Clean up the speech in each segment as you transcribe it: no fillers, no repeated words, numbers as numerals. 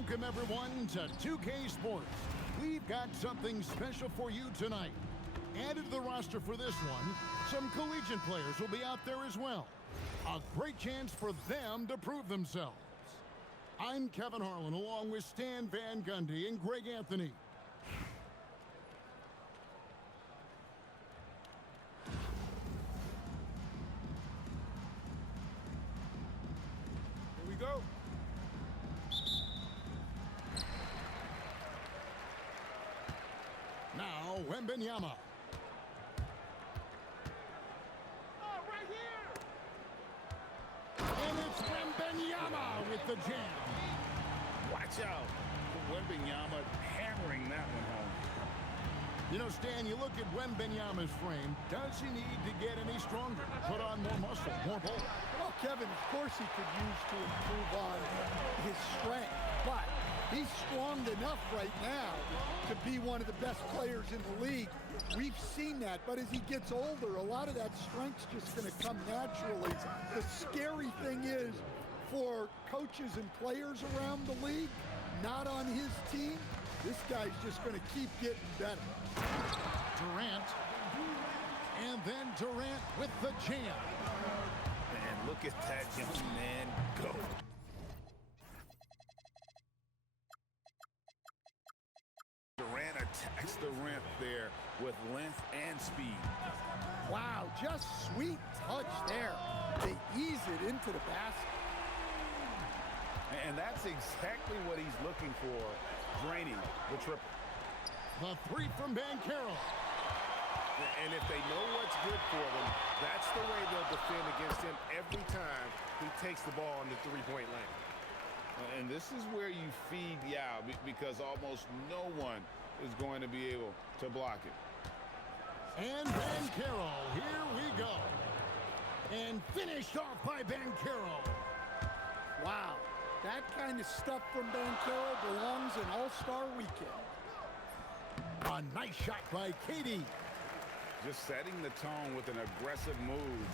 Welcome, everyone, to 2K Sports. We've got something special for you tonight. Added to the roster for this one, some collegiate players will be out there as well. A great chance for them to prove themselves. I'm Kevin Harlan, along with Stan Van Gundy and Greg Anthony. Here we go. Now, Wembanyama. Right here. And it's Wembanyama with the jam. Watch out. Wembanyama hammering that one home. You know, Stan, you look at Wembanyama's frame. Does he need to get any stronger? Put on more muscle, more bulk? Well, Kevin, of course he could use to improve on his strength, but he's strong enough right now to be one of the best players in the league. We've seen that, but as he gets older, a lot of that strength's just going to come naturally. The scary thing is, for coaches and players around the league, not on his team, this guy's just going to keep getting better. Durant. And then Durant with the jam. And look at that young man go. Durant attacks the rim there with length and speed. Wow, just sweet touch there. They ease it into the basket. And that's exactly what he's looking for, draining the triple. The three from Banchero. And if they know what's good for them, that's the way they'll defend against him every time he takes the ball in the three-point lane. And this is where you feed Yao, because almost no one is going to be able to block it. And Banchero, here we go. And finished off by Banchero. Wow, that kind of stuff from Banchero belongs in All-Star Weekend. A nice shot by Codi. Just setting the tone with an aggressive move.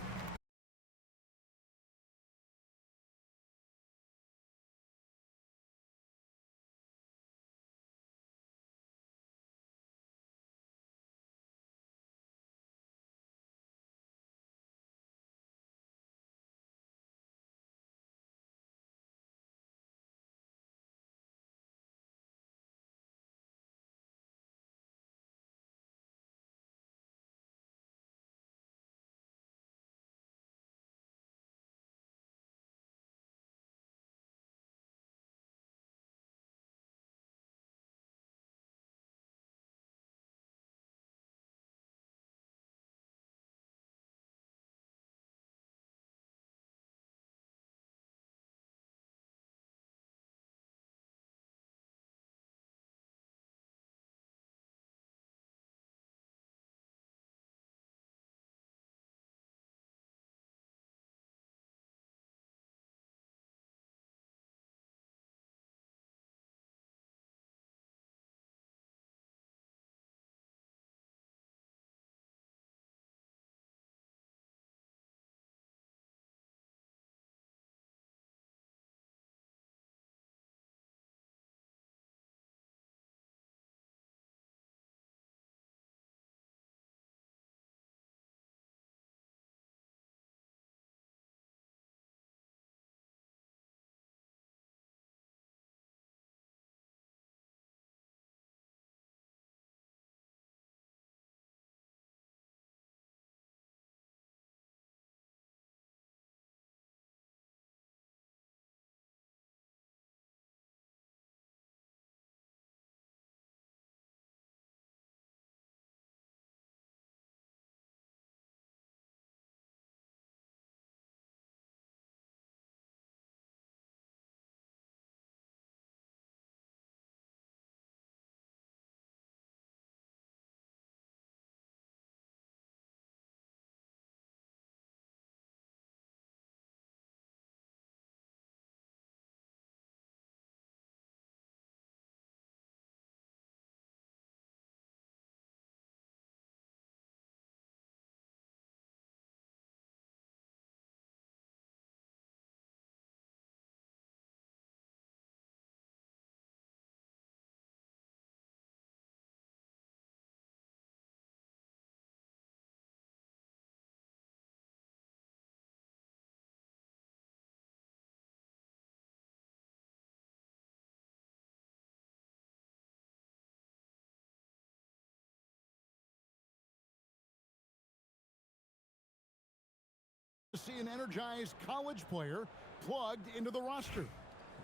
See an energized college player plugged into the roster.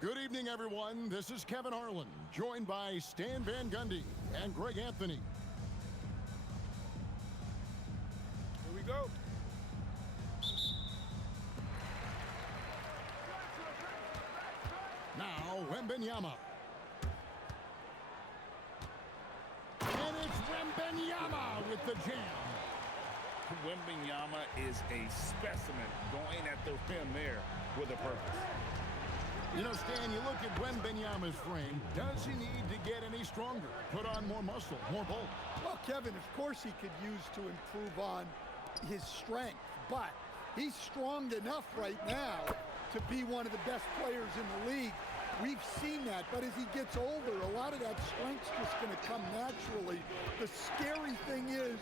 Good evening, everyone. This is Kevin Harlan, joined by Stan Van Gundy and Greg Anthony. Here we go. Now, Wembenyama. And it's Wembenyama with the jam. Wembenyama is a specimen going at the rim there with a purpose. You know, Stan, you look at Wembenyama's frame. Does he need to get any stronger? Put on more muscle, more bulk? Well, Kevin, of course he could use to improve on his strength, but he's strong enough right now to be one of the best players in the league. We've seen that, but as he gets older, a lot of that strength's just going to come naturally. The scary thing is,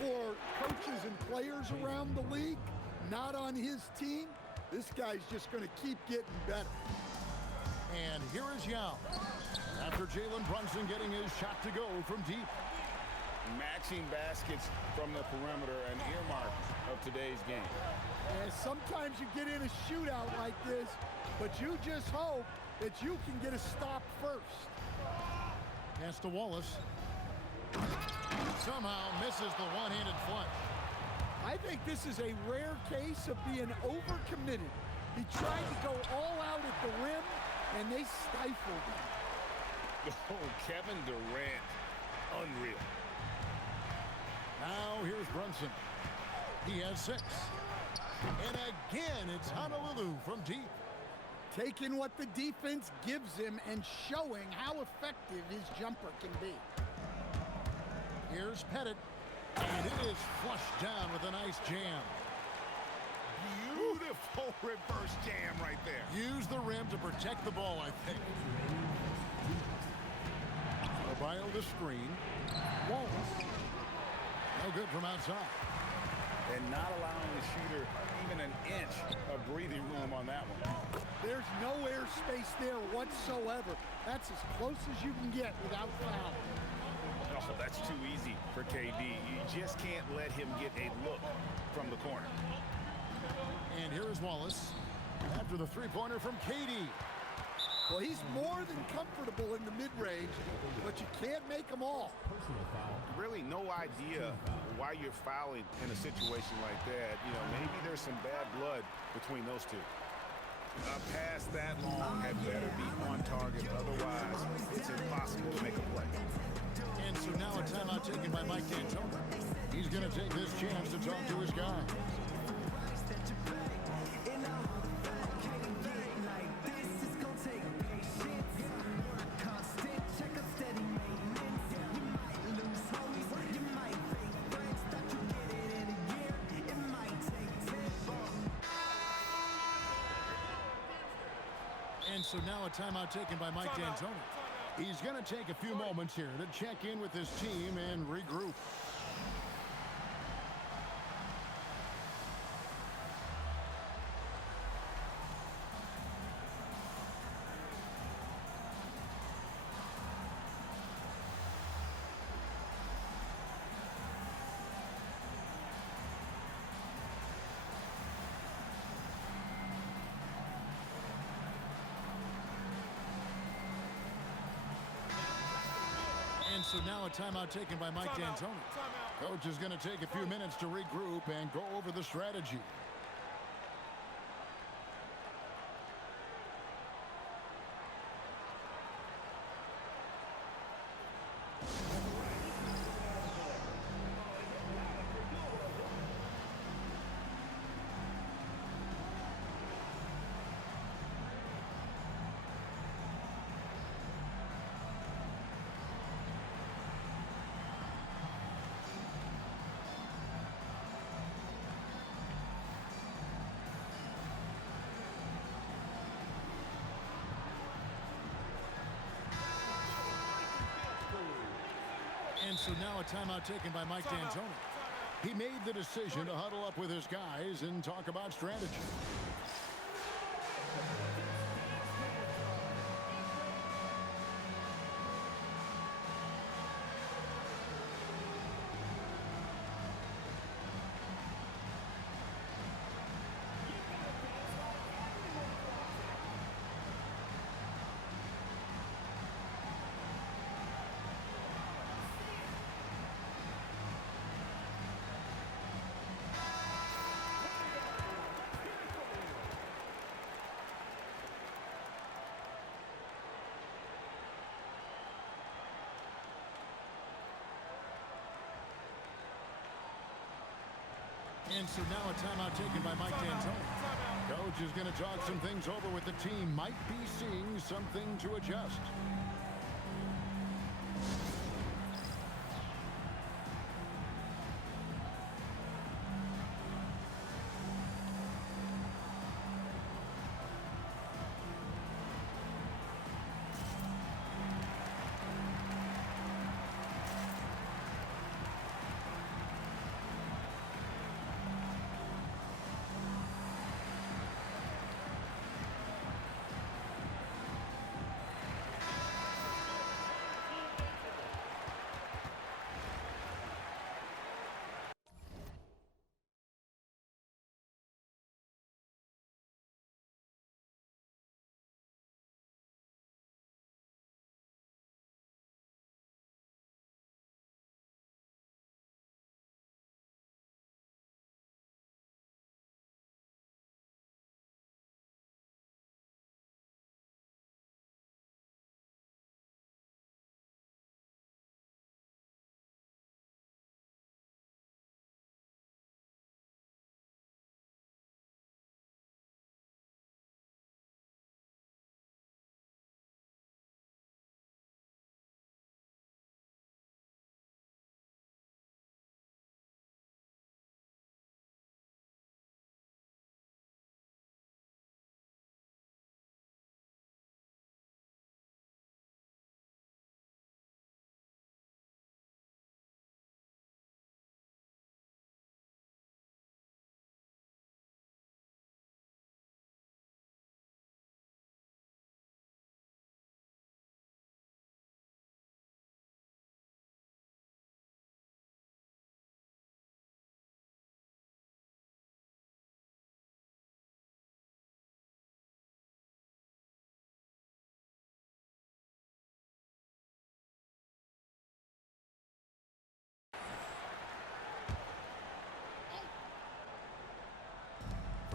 for coaches and players around the league, not on his team, this guy's just going to keep getting better. And here is Yao. After Jalen Brunson getting his shot to go from deep. Matching baskets from the perimeter, an earmark of today's game. And sometimes you get in a shootout like this, but you just hope that you can get a stop first. Pass to Wallace. Somehow misses the one-handed flush. I think this is a rare case of being overcommitted. He tried to go all out at the rim, and they stifled him. Oh, Kevin Durant, unreal. Now here's Brunson. He has 6. And again, it's Honolulu from deep. Taking what the defense gives him and showing how effective his jumper can be. Here's Pettit. And it is flushed down with a nice jam. Beautiful reverse jam right there. Use the rim to protect the ball, I think. O'Brien the screen. Wallace. No good from outside. And not allowing the shooter even an inch of breathing room on that one. There's no airspace there whatsoever. That's as close as you can get without foul. Oh, that's too easy for KD. You just can't let him get a look from the corner. And here is Wallace. After the three-pointer from KD. Well, he's more than comfortable in the mid-range, but you can't make them all. Really no idea why you're fouling in a situation like that. You know, maybe there's some bad blood between those two. A pass that long had better be on target. Otherwise, it's impossible to make a play. And so now a timeout taken by Mike D'Antoni. He's going to take this chance to talk to his guys. And so now a timeout taken by Mike D'Antoni. He's going to take a few moments here to check in with his team and regroup. And so now a timeout taken by Mike D'Antoni. Coach is going to take a few minutes to regroup and go over the strategy. And so now a timeout taken by Mike D'Antoni. He made the decision to huddle up with his guys and talk about strategy. And so now a timeout taken by Mike D'Antoni. Coach is going to talk some things over with the team. Might be seeing something to adjust.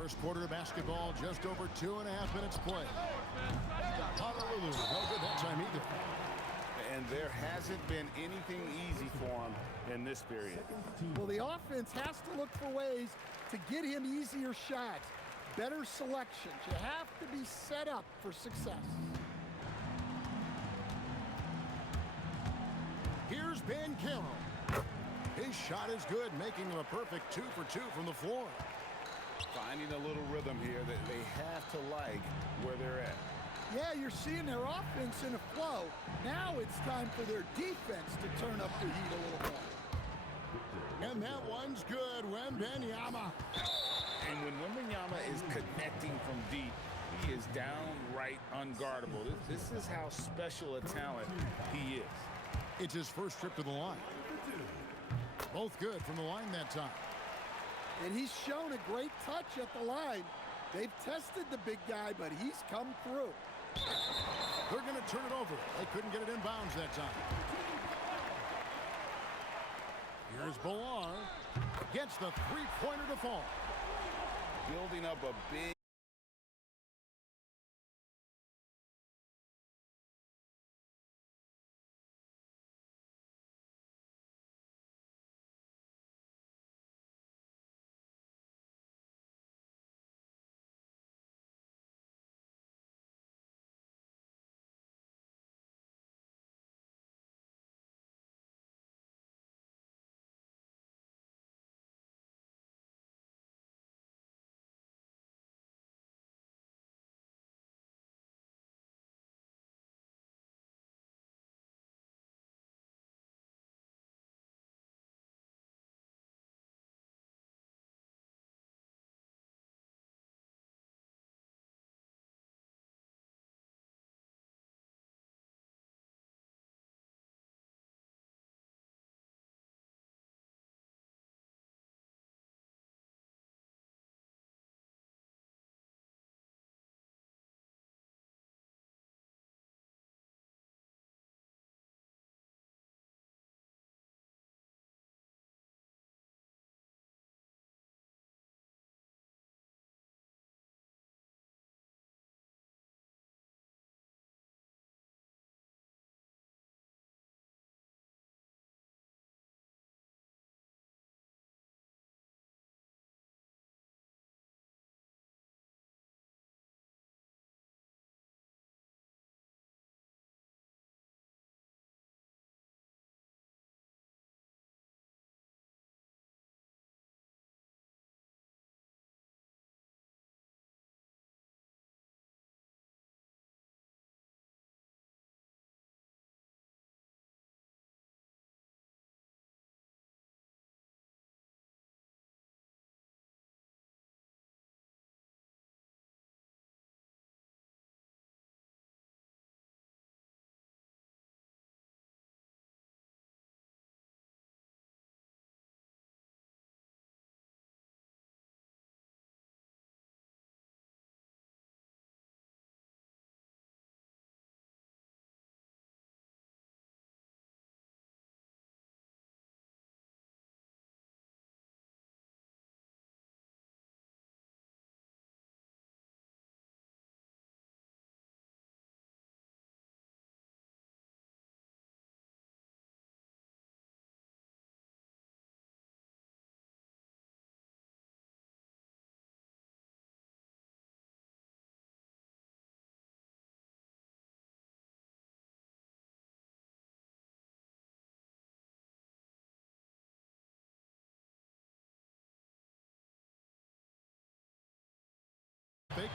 First quarter of basketball, just over 2.5 minutes played. Honolulu, no good that time either. And there hasn't been anything easy for him in this period. Well, the offense has to look for ways to get him easier shots, better selections. You have to be set up for success. Here's Banchero. His shot is good, making him a perfect 2 for 2 from the floor. Finding a little rhythm here that they have to like where they're at. Yeah, you're seeing their offense in a flow. Now it's time for their defense to turn up the heat a little more. And that one's good, Wembanyama. And when Wembanyama is connecting from deep, he is downright unguardable. This is how special a talent he is. It's his first trip to the line. Both good from the line that time. And he's shown a great touch at the line. They've tested the big guy, but he's come through. They're going to turn it over. They couldn't get it in bounds that time. Here's Bilal. Gets the three-pointer to fall. Building up a big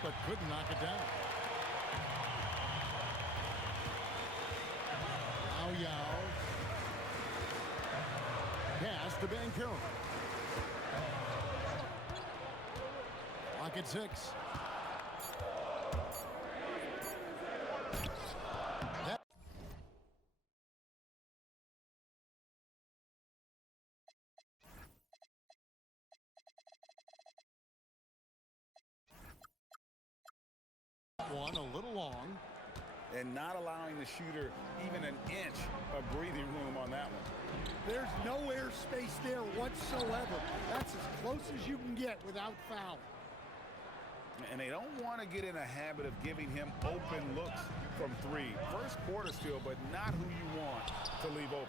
but couldn't knock it down. Now Yao. Pass to Bankero. Clock at 6. One a little long. And not allowing the shooter even an inch of breathing room on that one. There's no airspace there whatsoever. That's as close as you can get without foul. And they don't want to get in a habit of giving him open looks from 3. First quarter still, but not who you want to leave open.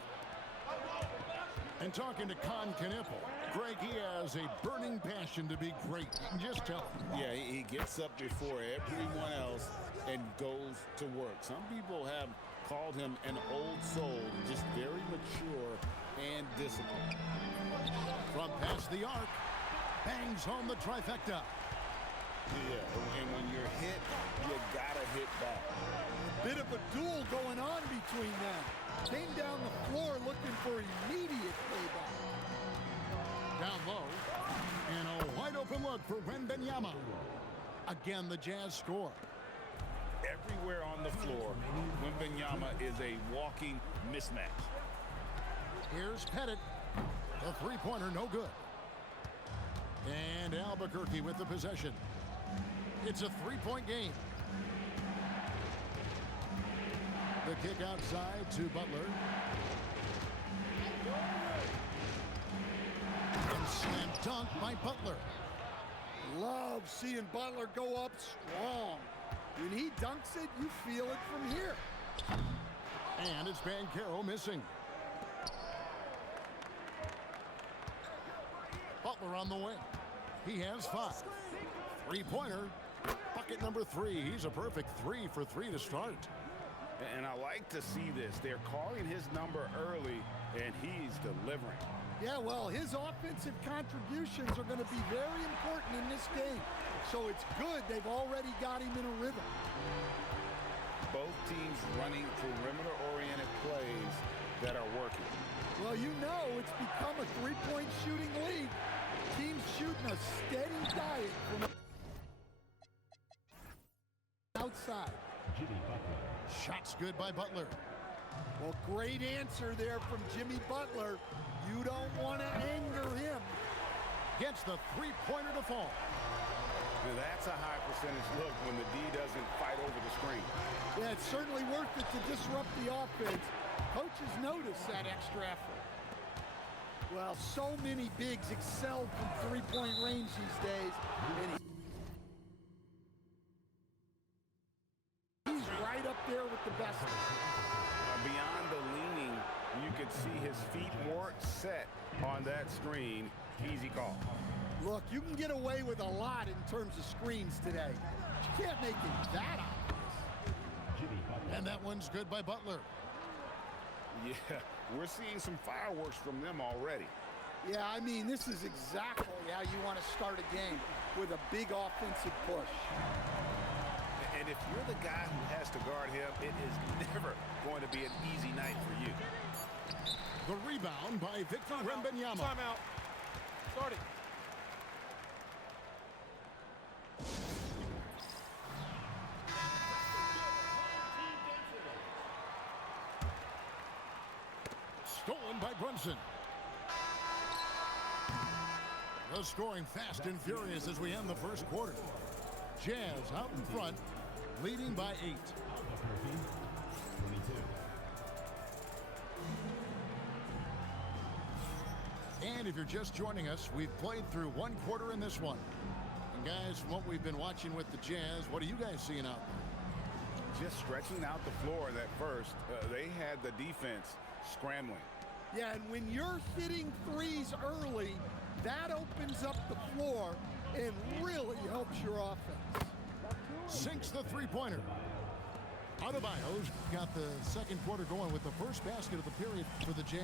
And talking to Con Knipple, Greg, he has a burning passion to be great. You can just tell. Yeah, he gets up before everyone else and goes to work. Some people have called him an old soul, just very mature and disciplined. From past the arc, bangs home the trifecta. Yeah, and when you're hit, you gotta hit back. A bit of a duel going on between them. Came down the floor looking for immediate payback. Down low, and a wide open look for Wembanyama. Again, the Jazz score. Everywhere on the floor, Wembanyama is a walking mismatch. Here's Pettit. The three-pointer, no good. And Albuquerque with the possession. It's a three-point game. The kick outside to Butler. And slam dunk by Butler. Love seeing Butler go up strong. When he dunks it, you feel it from here. And it's Bankero missing. Butler on the way. He has 5. Three-pointer. Bucket number 3. He's a perfect 3 for 3 to start. And I like to see this. They're calling his number early, and he's delivering. Yeah, well, his offensive contributions are going to be very important in this game. So it's good they've already got him in a rhythm. Both teams running perimeter-oriented plays that are working. Well, you know it's become a three-point shooting league. Teams shooting a steady diet from outside. Shots good by Butler. Well, great answer there from Jimmy Butler. You don't want to anger him. Gets the three-pointer to fall. That's a high percentage look when the D doesn't fight over the screen. Yeah, it's certainly worth it to disrupt the offense. Coaches notice that extra effort. Well, so many bigs excel from three-point range these days. And he's right up there with the best. Beyond the leaning, you could see his feet weren't set on that screen. Easy call. Look, you can get away with a lot in terms of screens today. But you can't make it that obvious. And that one's good by Butler. Yeah, we're seeing some fireworks from them already. Yeah, I mean, this is exactly how you want to start a game, with a big offensive push. And if you're the guy who has to guard him, it is never going to be an easy night for you. The rebound by Victor Wembanyama. Timeout. Starting. Stolen by Brunson. The scoring fast and furious as we end the first quarter. Jazz out in front, leading by 8. And if you're just joining us, we've played through one quarter in this one. And guys, from what we've been watching with the Jazz, what are you guys seeing out there? Just stretching out the floor that first. They had the defense scrambling. Yeah, and when you're hitting threes early, that opens up the floor and really helps your offense. Sinks the three-pointer. Adebayo's got the second quarter going with the first basket of the period for the Jazz.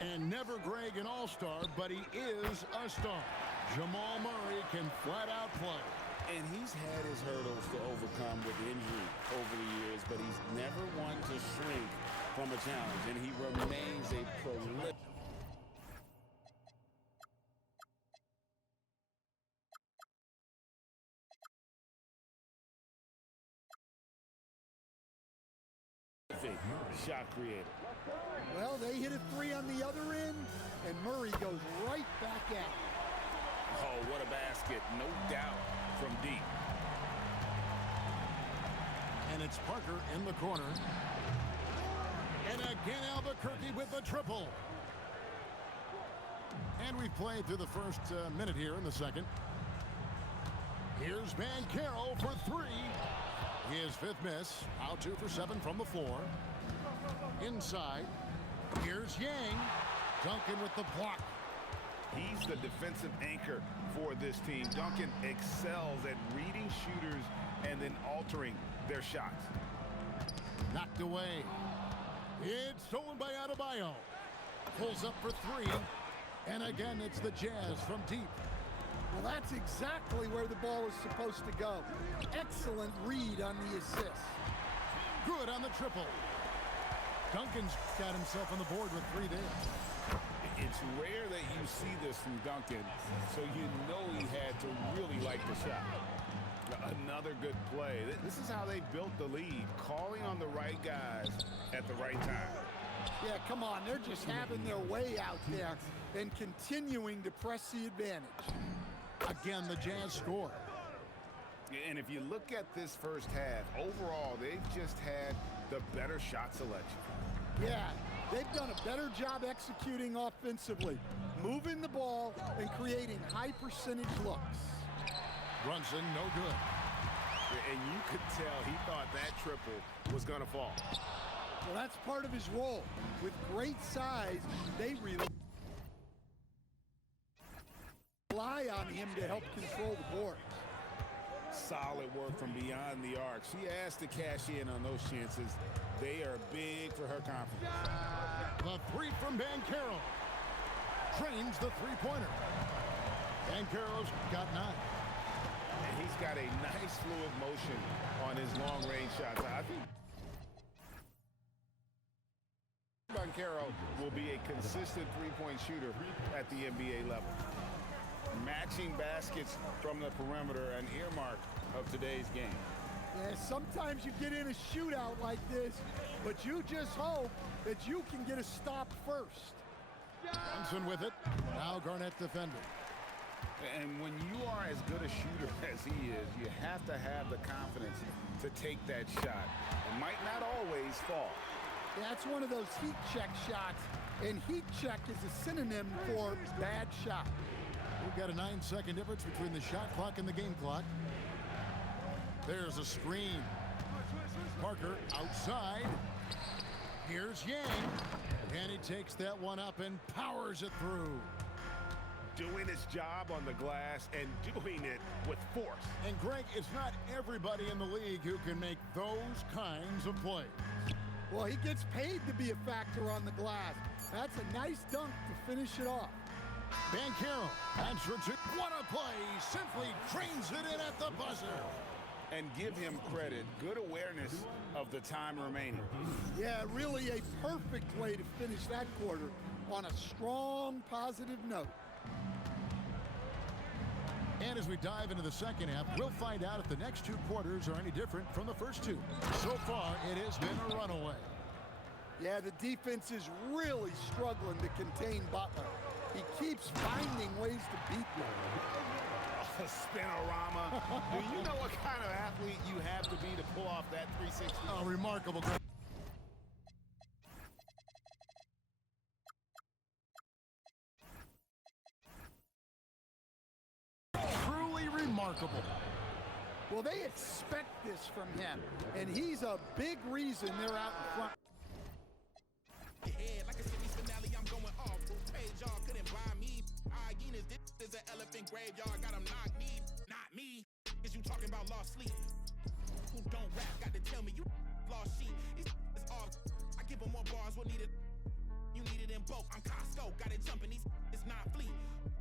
And never Greg an all-star, but he is a star. Jamal Murray can flat out play. And he's had his hurdles to overcome with injury over the years, but he's never one to shrink from a challenge, and he remains a prolific. Shot creator. Well, they hit a three on the other end, and Murray goes right back at it. Oh, what a basket, no doubt, from deep. And it's Parker in the corner. And again, Albuquerque with the triple. And we've played through the first minute here in the second. Here's Banchero for three. His fifth miss. Out 2 for 7 from the floor. Inside. Here's Yang. Duncan with the block. He's the defensive anchor for this team. Duncan excels at reading shooters and then altering their shots. Knocked away. It's stolen by Adebayo. Pulls up for three. And again, it's the Jazz from deep. Well, that's exactly where the ball was supposed to go. Excellent read on the assist. Good on the triple. Duncan's got himself on the board with 3 there. It's rare that you see this from Duncan, so you know he had to really like the shot. Another good play. This is how they built the lead, calling on the right guys at the right time. Yeah, come on. They're just having their way out there and continuing to press the advantage. Again, the Jazz score. And if you look at this first half, overall, they've just had the better shot selection. Yeah, they've done a better job executing offensively, moving the ball and creating high percentage looks. Brunson, no good. And you could tell he thought that triple was going to fall. Well, that's part of his role. With great size, they rely on him to help control the board. Solid work from beyond the arc. She asked to cash in on those chances. They are big for her confidence. The three from Banchero. Trains the three-pointer. Banchero's got 9. And he's got a nice fluid motion on his long-range shots. I think Banchero will be a consistent three-point shooter at the NBA level. Matching baskets from the perimeter, an earmark of today's game. Yeah, sometimes you get in a shootout like this, but you just hope that you can get a stop first. Brunson with it. Now Garnett defending. And when you are as good a shooter as he is, you have to have the confidence to take that shot. It might not always fall. That's one of those heat check shots, and heat check is a synonym for bad shot. We've got a 9-second difference between the shot clock and the game clock. There's a screen. Parker outside. Here's Yang. And he takes that one up and powers it through. Doing his job on the glass and doing it with force. And Greg, it's not everybody in the league who can make those kinds of plays. Well, he gets paid to be a factor on the glass. That's a nice dunk to finish it off. Banchero, that's for 2. What a play! Simply trains it in at the buzzer. And give him credit. Good awareness of the time remaining. Yeah, really a perfect way to finish that quarter on a strong, positive note. And as we dive into the second half, we'll find out if the next 2 quarters are any different from the first 2. So far, it has been a runaway. Yeah, the defense is really struggling to contain Butler. He keeps finding ways to beat them. A spinorama. Do you know what kind of athlete you have to be to pull off that 360? Oh, remarkable. Truly remarkable. Well, they expect this from him, and he's a big reason they're out in front. Like a series finale, I'm going off. Page y'all couldn't buy me. Hyenas, this is an elephant graveyard. Got them knocked me, not me. Is you talking about lost sleep? Who don't rap? Got to tell me you lost sheep. It's all. I give them more bars. What needed? You needed in bulk. I'm Costco. Got it jumping. These it's not fleet.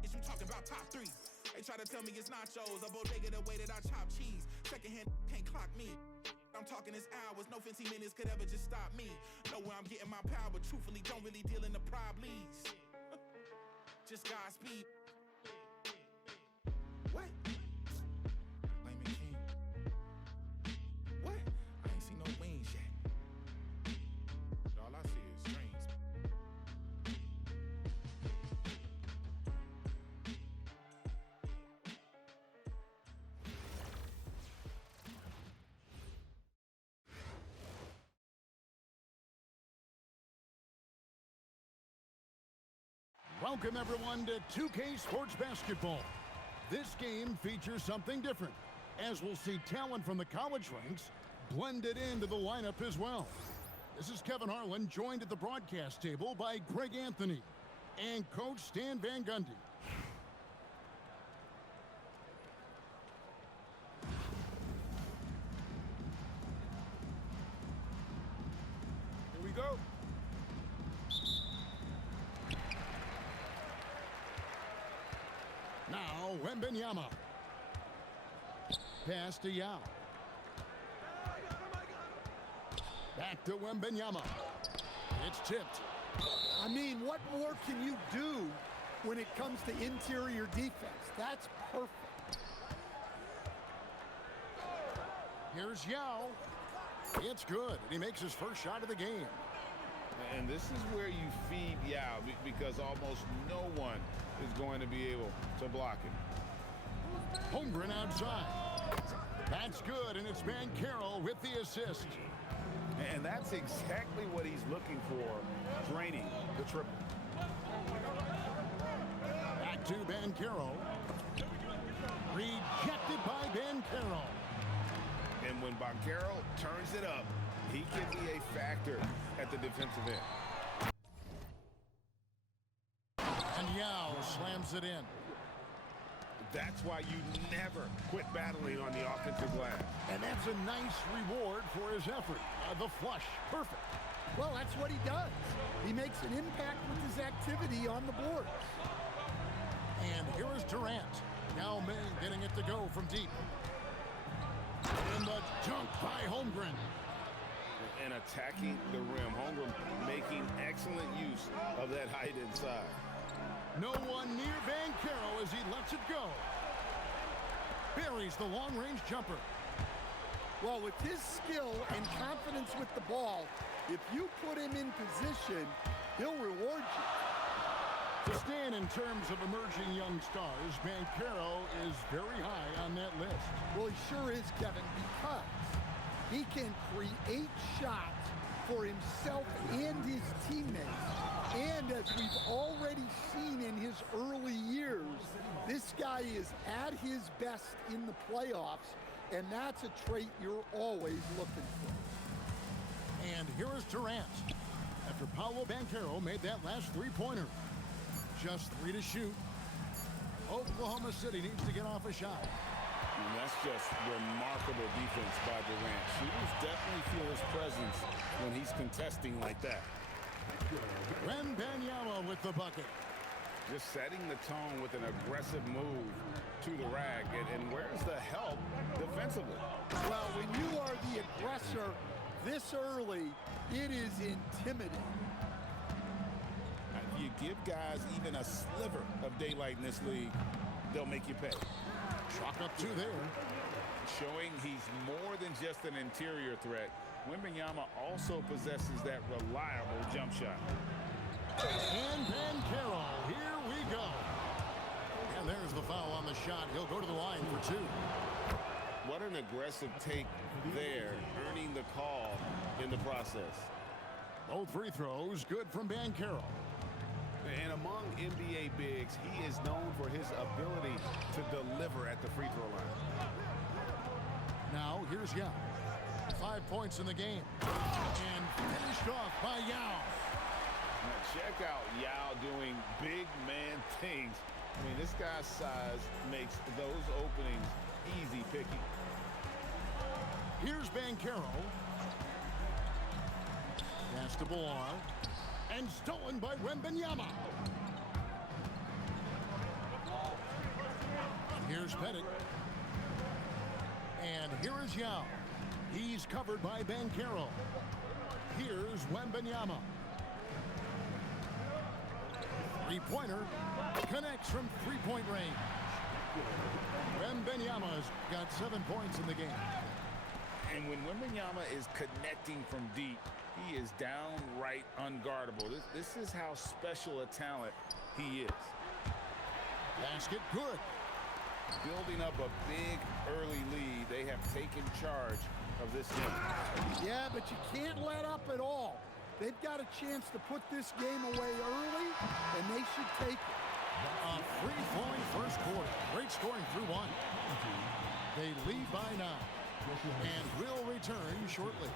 Is you talking about top 3? They try to tell me it's nachos, a bodega the way that I chop cheese. Secondhand can't clock me. I'm talking this hours, no 15 minutes could ever just stop me. Know where I'm getting my power, but truthfully don't really deal in the problems. Just Godspeed. What? Flaming King. What? I ain't seen no wings yet. All I see is strings. Welcome everyone to 2K Sports Basketball. This game features something different, as we'll see talent from the college ranks blended into the lineup as well. This is Kevin Harlan, joined at the broadcast table by Greg Anthony and Coach Stan Van Gundy. Here we go. Now, Wembenyama. Pass to Yao. Back to Wembenyama. It's tipped. I mean, what more can you do when it comes to interior defense? That's perfect. Here's Yao. It's good, and he makes his first shot of the game. And this is where you feed Yao because almost no one is going to be able to block him. Holmgren outside. That's good, and it's Banchero with the assist. And that's exactly what he's looking for, draining the triple. Back to Banchero. Rejected by Banchero. And when Banchero turns it up, he can be a factor at the defensive end. And Yao slams it in. That's why you never quit battling on the offensive glass. And that's a nice reward for his effort. The flush, perfect. Well, that's what he does. He makes an impact with his activity on the board. And here is Durant. Now May getting it to go from deep. And the dunk by Holmgren. And attacking the rim. Holmgren making excellent use of that height inside. No one near Banchero as he lets it go. Buries the long-range jumper. Well, with his skill and confidence with the ball, if you put him in position, he'll reward you. To stand in terms of emerging young stars, Banchero is very high on that list. Well, he sure is, Kevin, because he can create shots for himself and his teammates. And as we've already seen in his early years, this guy is at his best in the playoffs, and that's a trait you're always looking for. And here is Durant. After Paolo Banchero made that last three-pointer. Just 3 to shoot. Oklahoma City needs to get off a shot. And that's just remarkable defense by Durant. Shooters definitely feel his presence when he's contesting like that. Wembanyama with the bucket. Just setting the tone with an aggressive move to the rack. And where's the help defensively? Well, when you are the aggressor this early, it is intimidating. If you give guys even a sliver of daylight in this league, they'll make you pay. Chalk up 2 there. Showing he's more than just an interior threat. Wembanyama also possesses that reliable jump shot. And Banchero, here we go. And there's the foul on the shot. He'll go to the line for 2. What an aggressive take there, earning the call in the process. Both free throws good from Banchero. And among NBA bigs, he is known for his ability to deliver at the free throw line. Now, here's Yao. 5 points in the game. And finished off by Yao. Now check out Yao doing big man things. I mean, this guy's size makes those openings easy picking. Here's Banchero. Pass to Bilal. And stolen by Wembanyama. There's Pettit. And here is Yao. He's covered by Banchero. Here's Wembanyama. Three-pointer connects from three-point range. Wembanyama's got 7 points in the game. And when Wembanyama is connecting from deep, he is downright unguardable. This is how special a talent he is. Basket good. Building up a big early lead, they have taken charge of this game. Yeah, but you can't let up at all. They've got a chance to put this game away early, and they should take it. A free-flowing first quarter. Great scoring through one. They lead by 9 and will return shortly.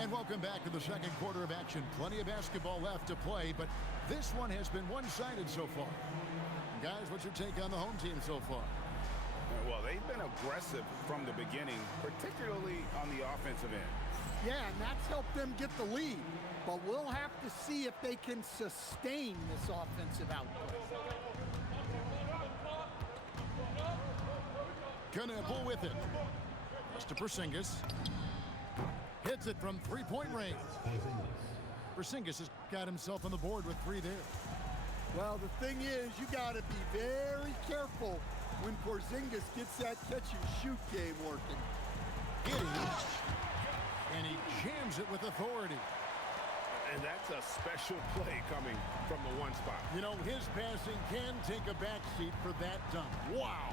And welcome back to the second quarter of action. Plenty of basketball left to play, but this one has been one-sided so far. Guys, what's your take on the home team so far? Well, they've been aggressive from the beginning, particularly on the offensive end. Yeah, and that's helped them get the lead. But we'll have to see if they can sustain this offensive output. Knipple with it. Just to Porzingis. Hits it from three-point range. Porzingis has got himself on the board with 3 there. Well, the thing is, you got to be very careful when Porzingis gets that catch-and-shoot game working. And he jams it with authority. And that's a special play coming from the one spot. You know, his passing can take a backseat for that dunk. Wow.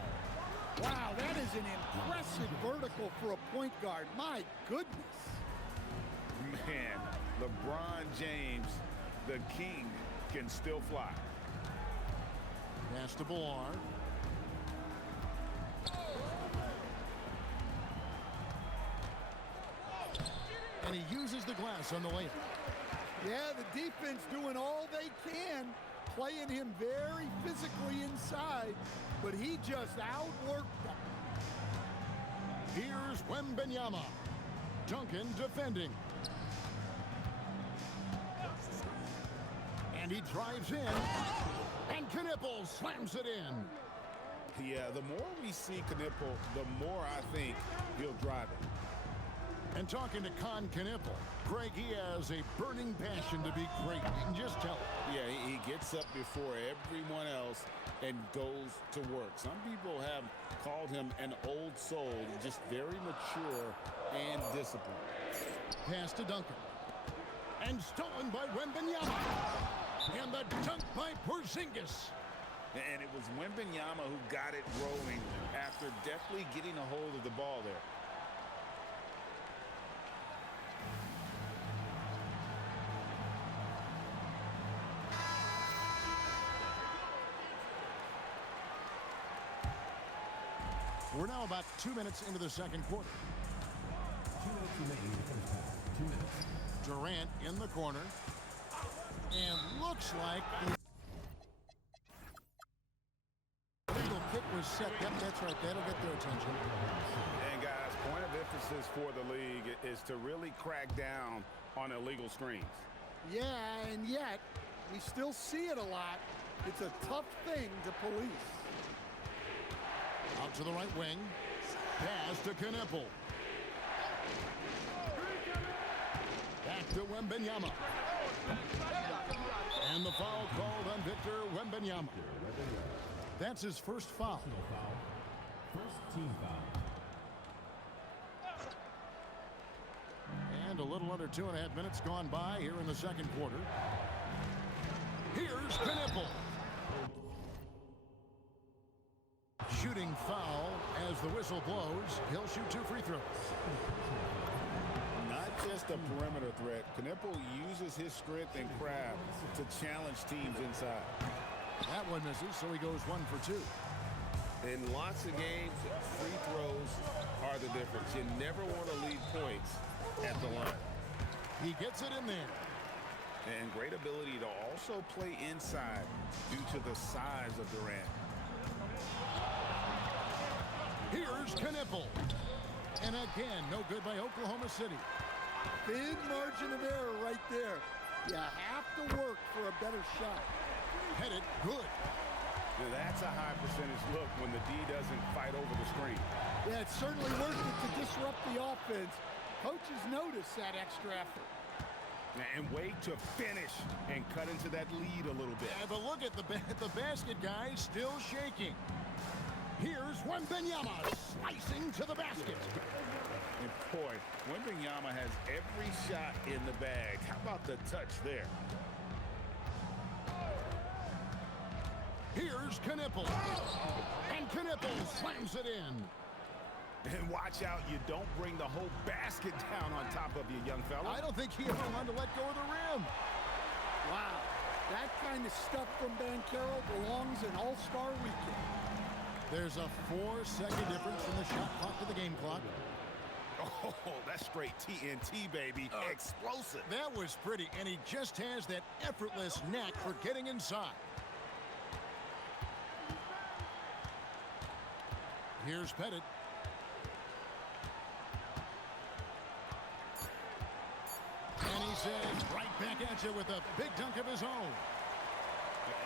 Wow, that is an impressive vertical for a point guard. My goodness. Man, LeBron James, the king, can still fly. Pass to Bullar. And he uses the glass on the layup. Yeah, the defense doing all they can, playing him very physically inside, but he just outworked them. Here's Wembanyama. Duncan defending. And he drives in. And Knipple slams it in. Yeah, the more we see Knipple, the more I think he'll drive it. And talking to Knipple, Greg, he has a burning passion to be great. You can just tell it. Yeah, he gets up before everyone else and goes to work. Some people have called him an old soul, just very mature and disciplined. Pass to Duncan. And stolen by Wembanyama. And the dunk by Porzingis. And it was Wembanyama who got it rolling after deftly getting a hold of the ball there. We're now about 2 minutes into the second quarter. 2 minutes remaining in the first half. 2 minutes. Durant in the corner. And looks like the legal kick was set. Yep, that's right. That'll get their attention. And guys, point of emphasis for the league is to really crack down on illegal screens. Yeah, and yet, we still see it a lot. It's a tough thing to police. Out to the right wing. Pass to Knipple. Back to Wembanyama. And the foul called on Victor Wembanyama. That's his first foul. First team foul. And a little under 2.5 minutes gone by here in the second quarter. Here's Knipple. Shooting foul as the whistle blows. He'll shoot 2 free throws. Not just a perimeter threat. Knipple uses his strength and craft to challenge teams inside. That one misses, so he goes 1 for 2. In lots of games, free throws are the difference. You never want to leave points at the line. He gets it in there. And great ability to also play inside due to the size of Durant. Here's Knipple. And again, no good by Oklahoma City. thin margin of error right there. You have to work for a better shot. Headed good. That's a high percentage look when the D doesn't fight over the screen. Yeah, it's certainly worth it to disrupt the offense. Coaches notice that extra effort. And wait to finish and cut into that lead a little bit. Yeah, but look at the basket, guys, still shaking. Here's Wembanyama slicing to the basket. And boy, Wembanyama has every shot in the bag. How about the touch there? Here's Knippel. And Knippel slams it in. And watch out, you don't bring the whole basket down on top of you, young fella. I don't think he ever wanted to let go of the rim. Wow, that kind of stuff from Banchero belongs in All-Star Weekend. There's a 4-second difference from the shot clock to the game clock. Oh, that's straight TNT, baby. Explosive. That was pretty, and he just has that effortless knack for getting inside. Here's Pettit. And he says right back at you with a big dunk of his own.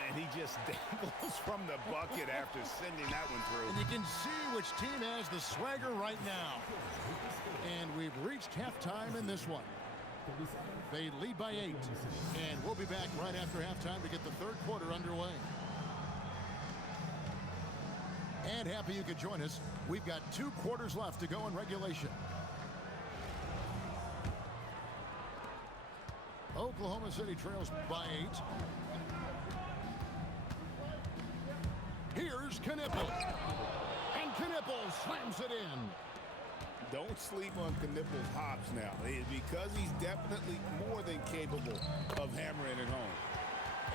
And he just dangles from the bucket after sending that one through. And you can see which team has the swagger right now. And we've reached halftime in this one. They lead by 8. And we'll be back right after halftime to get the third quarter underway. And happy you could join us. We've got 2 quarters left to go in regulation. Oklahoma City trails by 8. Here's Knippel. And Knippel slams it in. Don't sleep on Knippel's hops now. Because he's definitely more than capable of hammering it home.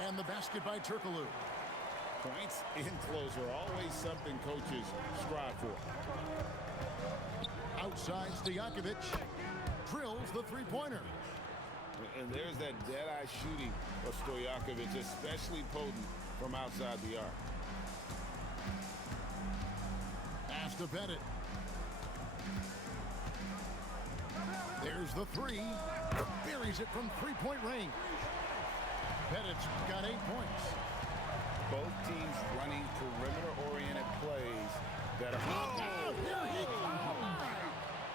And the basket by Turkoglu. Points in close are always something coaches strive for. Outside, Stojakovic drills the three-pointer. And there's that dead-eye shooting of Stojakovic, especially potent from outside the arc. Pass to Pettit. There's the 3. Buries it from three-point range. Pettit's got 8 points. Both teams running perimeter-oriented plays that are... Oh, here he comes!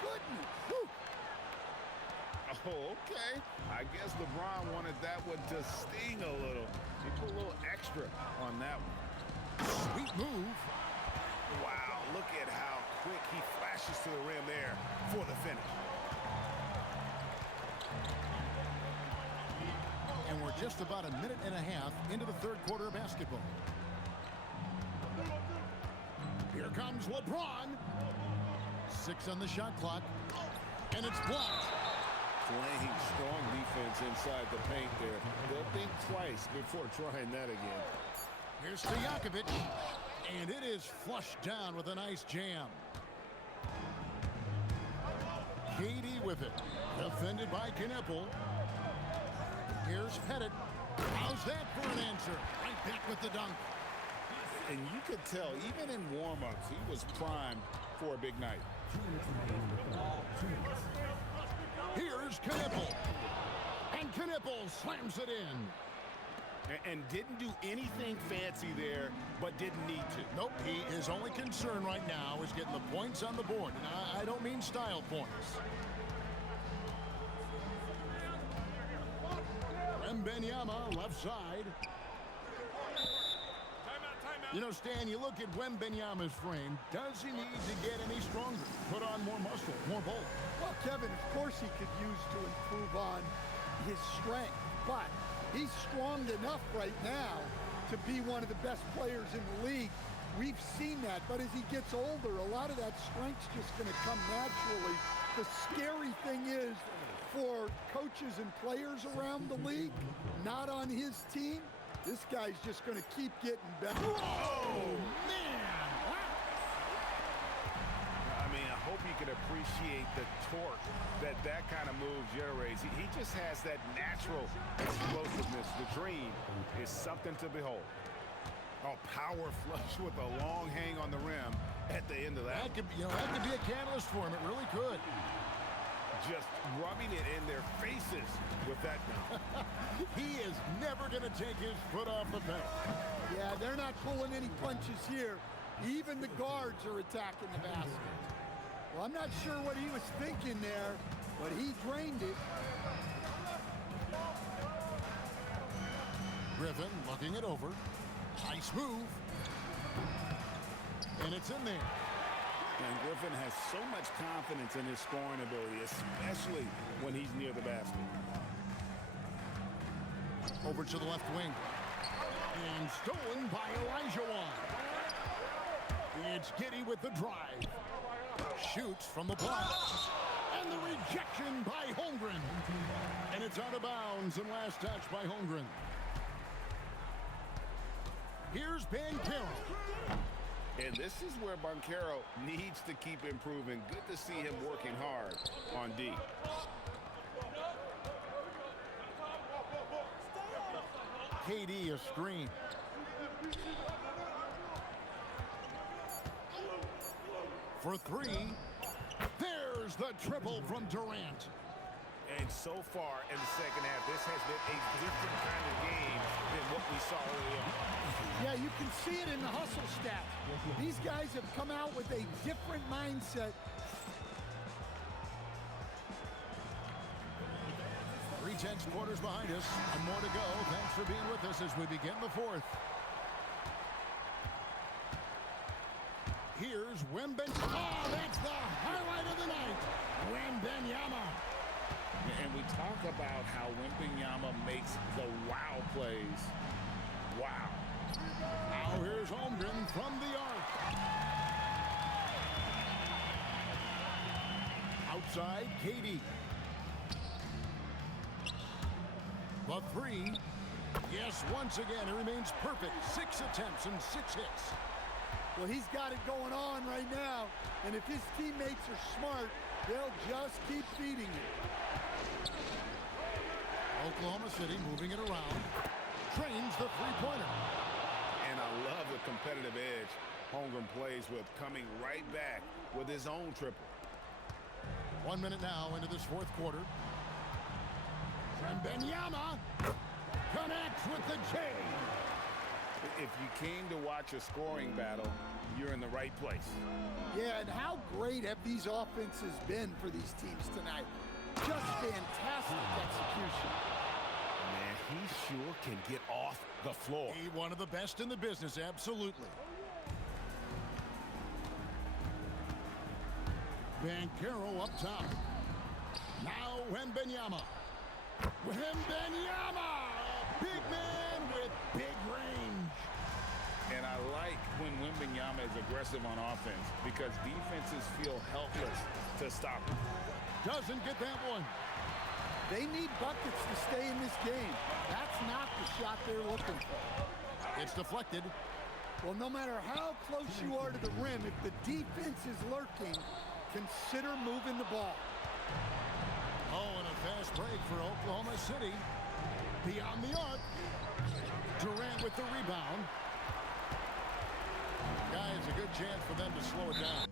Goodness! Oh, okay. I guess LeBron wanted that one to sting a little. He put a little extra on that one. Sweet move. Wow, look at how quick he flashes to the rim there for the finish. And we're just about a minute and a half into the third quarter of basketball. Here comes LeBron. 6 on the shot clock. And it's blocked. Playing strong defense inside the paint there. They'll think twice before trying that again. Here's Stojakovic. And it is flushed down with a nice jam. Codi with it. Defended by Knippel. Here's Pettit. How's that for an answer? Right back with the dunk. And you could tell, even in warm-ups, he was primed for a big night. 2 minutes remaining in the ball. 2 minutes. Here's Knippel. And Knippel slams it in. And didn't do anything fancy there, but didn't need to. Nope, his only concern right now is getting the points on the board. And I don't mean style points. Wembanyama, left side. You know, Stan, you look at Wembanyama's frame. Does he need to get any stronger? Put on more muscle, more bulk? Well, Kevin, of course he could use to improve on his strength, but he's strong enough right now to be one of the best players in the league. We've seen that, but as he gets older, a lot of that strength's just going to come naturally. The scary thing is, for coaches and players around the league, not on his team, this guy's just going to keep getting better. Oh, man! I mean, I hope you can appreciate the torque that kind of move generates. He just has that natural explosiveness. The dream is something to behold. Oh, power flush with a long hang on the rim at the end of that. That could be a catalyst for him. It really could. just rubbing it in their faces with that now. He is never going to take his foot off the pedal. Yeah, they're not pulling any punches here. Even the guards are attacking the basket. Well, I'm not sure what he was thinking there, but he drained it. Griffin looking it over. Nice move. And it's in there. And Griffin has so much confidence in his scoring ability, especially when he's near the basket. Over to the left wing. And stolen by Codi1. It's Giddy with the drive. Shoots from the block. And the rejection by Holmgren. And it's out of bounds and last touch by Holmgren. Here's Banchero. And this is where Banchero needs to keep improving. Good to see him working hard on D. KD a screen. For three. There's the triple from Durant. And so far in the second half, this has been a different kind of game than what we saw early on. Yeah, you can see it in the hustle stats. These guys have come out with a different mindset. 3/10 quarters behind us, and more to go. Thanks for being with us as we begin the fourth. Here's Wembanyama. Oh, that's the highlight of the night. Wembanyama. And we talk about how Wembanyama makes the wow plays. Wow. Now here's Holmgren from the arc. Outside, KD. The three. Yes, once again, it remains perfect. 6 attempts and 6 hits. Well, he's got it going on right now. And if his teammates are smart, they'll just keep feeding it. Oklahoma City moving it around. Trains the three-pointer. And I love the competitive edge Holmgren plays with, coming right back with his own triple. 1 minute now into this fourth quarter. Wembanyama connects with the J. If you came to watch a scoring battle, you're in the right place. Yeah, and how great have these offenses been for these teams tonight? Just fantastic execution. Man, he sure can get off the floor. One of the best in the business, absolutely. Banchero up top. Now Wembanyama. Wembanyama! A big man with big range. And I like when Wembanyama is aggressive on offense because defenses feel helpless to stop him. Doesn't get that one. They need buckets to stay in this game. That's not the shot they're looking for. It's deflected. Well, no matter how close you are to the rim, if the defense is lurking, consider moving the ball. Oh, and a fast break for Oklahoma City. Beyond the arc. Durant with the rebound. Guys, a good chance for them to slow it down.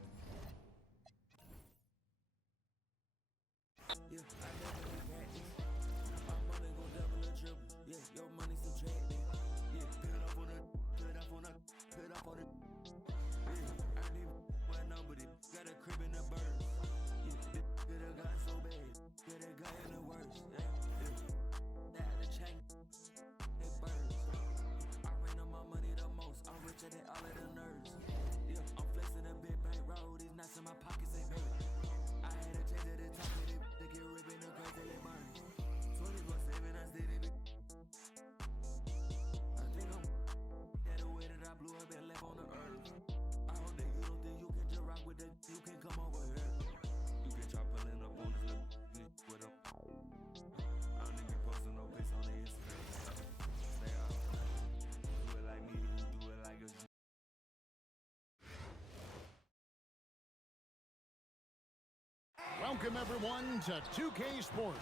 Welcome, everyone, to 2K Sports.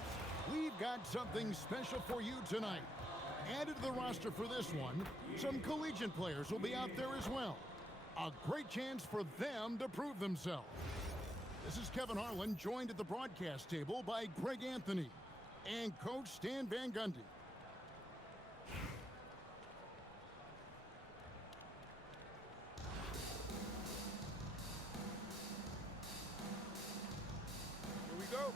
We've got something special for you tonight. Added to the roster for this one, some collegiate players will be out there as well. A great chance for them to prove themselves. This is Kevin Harlan, joined at the broadcast table by Greg Anthony and Coach Stan Van Gundy. Here we go.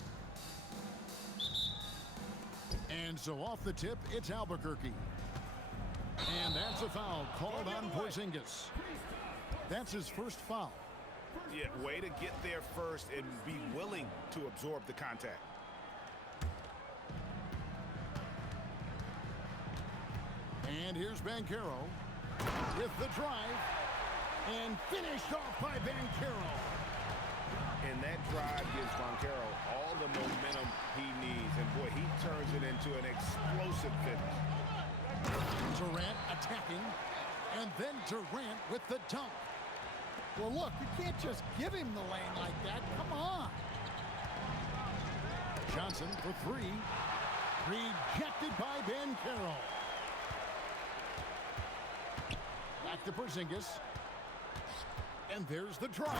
And so off the tip, it's Albuquerque. And that's a foul called on Porzingis. That's his first foul. Yeah, way to get there first and be willing to absorb the contact. And here's Banchero with the drive. And finished off by Banchero. And that drive gives Banchero all the momentum he needs. And boy, he turns it into an explosive finish. Durant attacking. And then Durant with the dunk. Well, look, you can't just give him the lane like that. Come on. Johnson for three. Rejected by Banchero. Back to Porzingis. And there's the drive.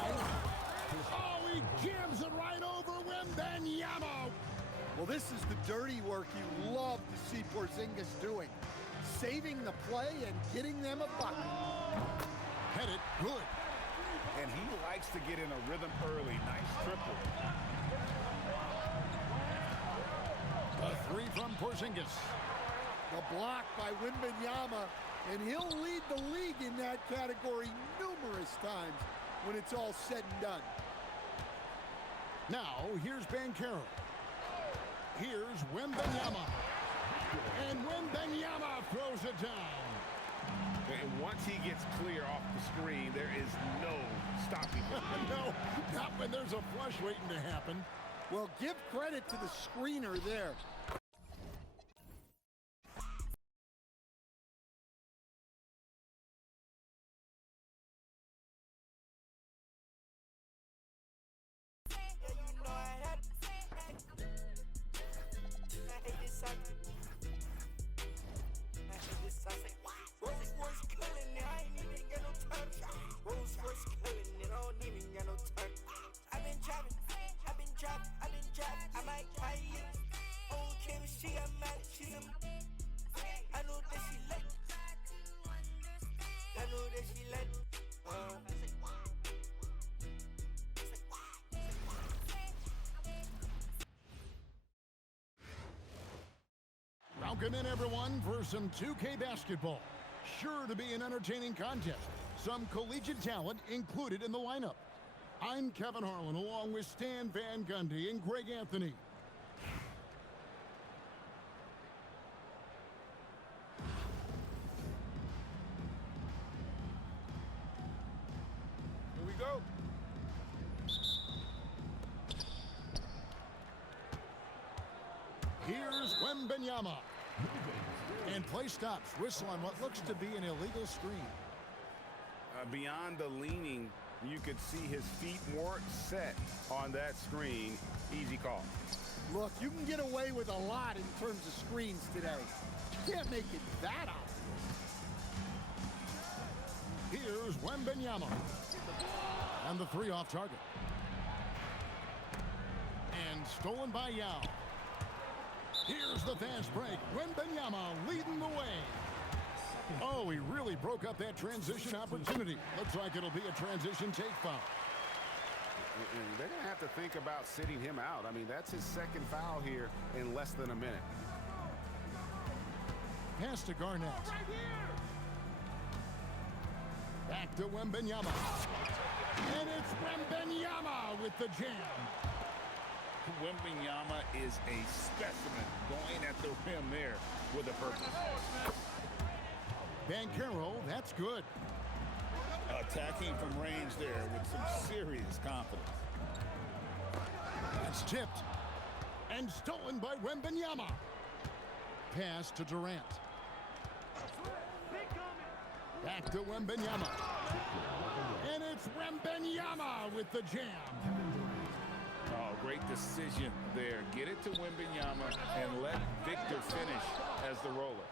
Oh, he jams it right over Wembanyama. Well, this is the dirty work you love to see Porzingis doing. Saving the play and getting them a bucket. Headed good. And he likes to get in a rhythm early. Nice triple. A three from Porzingis. The block by Wembanyama, and he'll lead the league in that category numerous times when it's all said and done. Now, here's Banchero. Here's Wembanyama. And Wembanyama throws it down. And once he gets clear off the screen, there is no stopping him. No, not when there's a flush waiting to happen. Well, give credit to the screener there. Welcome in, everyone, for some 2K basketball. Sure to be an entertaining contest. Some collegiate talent included in the lineup. I'm Kevin Harlan, along with Stan Van Gundy and Greg Anthony. Here we go. Here's Wembanyama. And play stops. Whistle on what looks to be an illegal screen. Beyond the leaning, you could see his feet weren't set on that screen. Easy call. Look, you can get away with a lot in terms of screens today. You can't make it that obvious. Here's Wembanyama. And the three off target. And stolen by Yao. Here's the fast break. Wembanyama leading the way. Oh, he really broke up that transition opportunity. Looks like it'll be a transition take foul. And they're going to have to think about sitting him out. I mean, that's his second foul here in less than a minute. Pass to Garnett. Back to Wembanyama. And it's Wembanyama with the jam. Wembanyama is a specimen going at the rim there with a purpose. Banchero, that's good. Attacking from range there with some serious confidence. That's tipped. And stolen by Wembanyama. Pass to Durant. Back to Wembanyama. And it's Wembanyama with the jam. Oh, great decision there. Get it to Wembanyama and let Victor finish as the roller.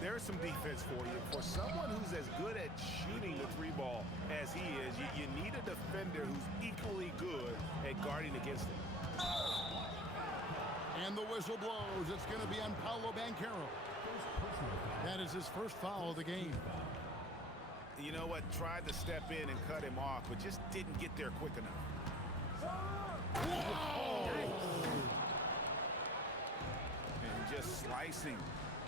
There's some defense for you. For someone who's as good at shooting the three ball as he is, you need a defender who's equally good at guarding against him. And the whistle blows. It's going to be on Paolo Banchero. That is his first foul of the game. You know what? Tried to step in and cut him off, but just didn't get there quick enough. Whoa! And just slicing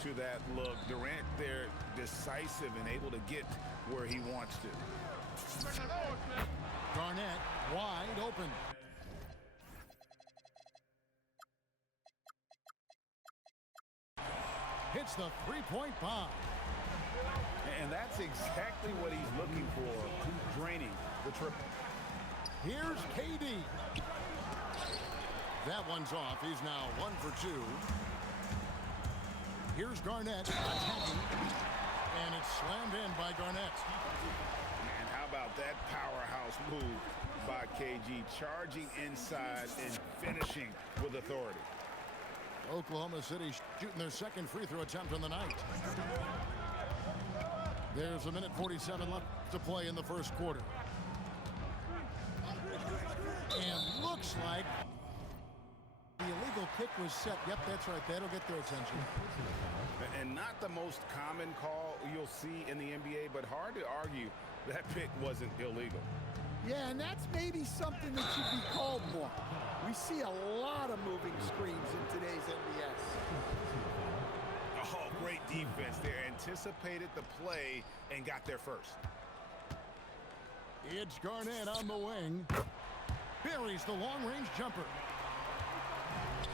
to that look. Durant there, decisive and able to get where he wants to. Garnett wide open. Hits the three-point bomb. And that's exactly what he's looking for, draining the triple. Here's KD. That one's off. He's now 1 for 2. Here's Garnett attacking. And it's slammed in by Garnett. And how about that powerhouse move by KG, charging inside and finishing with authority. Oklahoma City shooting their second free throw attempt on the night. There's a minute 47 left to play in the first quarter. And looks like the illegal kick was set. Yep, that's right. That'll get their attention. And not the most common call you'll see in the NBA, but hard to argue that pick wasn't illegal. Yeah, and that's maybe something that should be called more. We see a lot of moving screens in today's NBS. Oh, great defense there. Anticipated the play and got there first. It's Garnett on the wing. Buries the long-range jumper.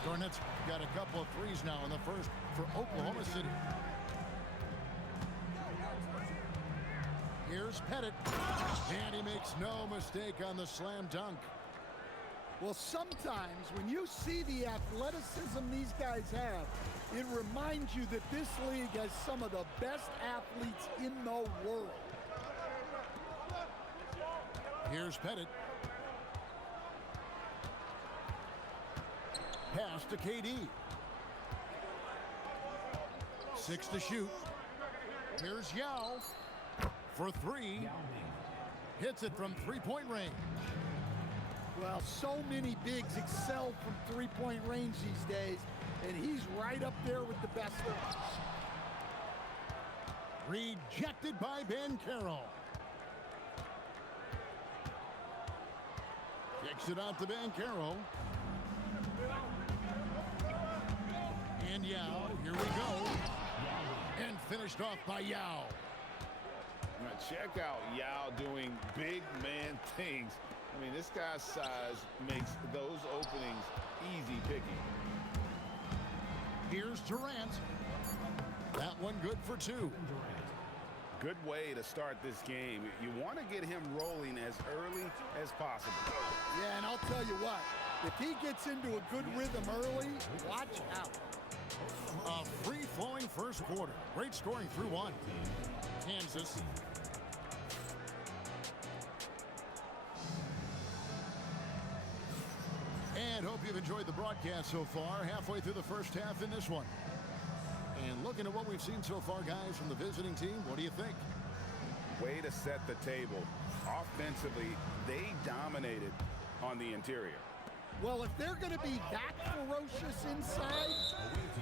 Garnett's got a couple of threes now in the first for Oklahoma City. Here's Pettit. And he makes no mistake on the slam dunk. Well, sometimes when you see the athleticism these guys have, it reminds you that this league has some of the best athletes in the world. Here's Pettit. Pass to KD. 6 to shoot. Here's Yao for 3. Hits it from three-point range. Well, so many bigs excel from three-point range these days, and he's right up there with the best ones. Rejected by Banchero. Kicks it out to Banchero. And Yao, here we go. And finished off by Yao. Now check out Yao doing big man things. I mean, this guy's size makes those openings easy picking. Here's Durant. That one good for 2. Good way to start this game. You want to get him rolling as early as possible. Yeah, and I'll tell you what, if he gets into a good rhythm early, watch out. A free-flowing first quarter. Great scoring through 1. Kansas. And hope you've enjoyed the broadcast so far. Halfway through the first half in this one. And looking at what we've seen so far, guys, from the visiting team, what do you think? Way to set the table. Offensively, they dominated on the interior. Well, if they're going to be that ferocious inside,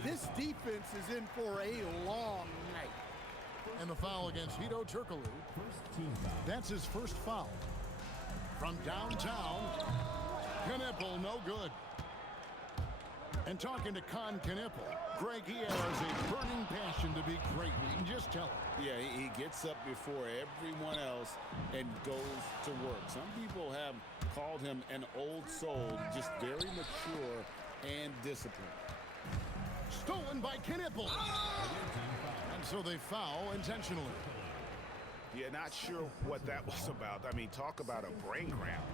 this defense is in for a long night. And the foul against Hedo Turkoglu. That's his first foul. From downtown, Knipple, no good. And talking to Con Knipple, Greg, he has a burning passion to be great. We can just tell it. Yeah, he gets up before everyone else and goes to work. Some people have called him an old soul, just very mature and disciplined. Stolen by Knipple. And so they foul intentionally. Yeah, not sure what that was about. I mean, talk about a brain cramp.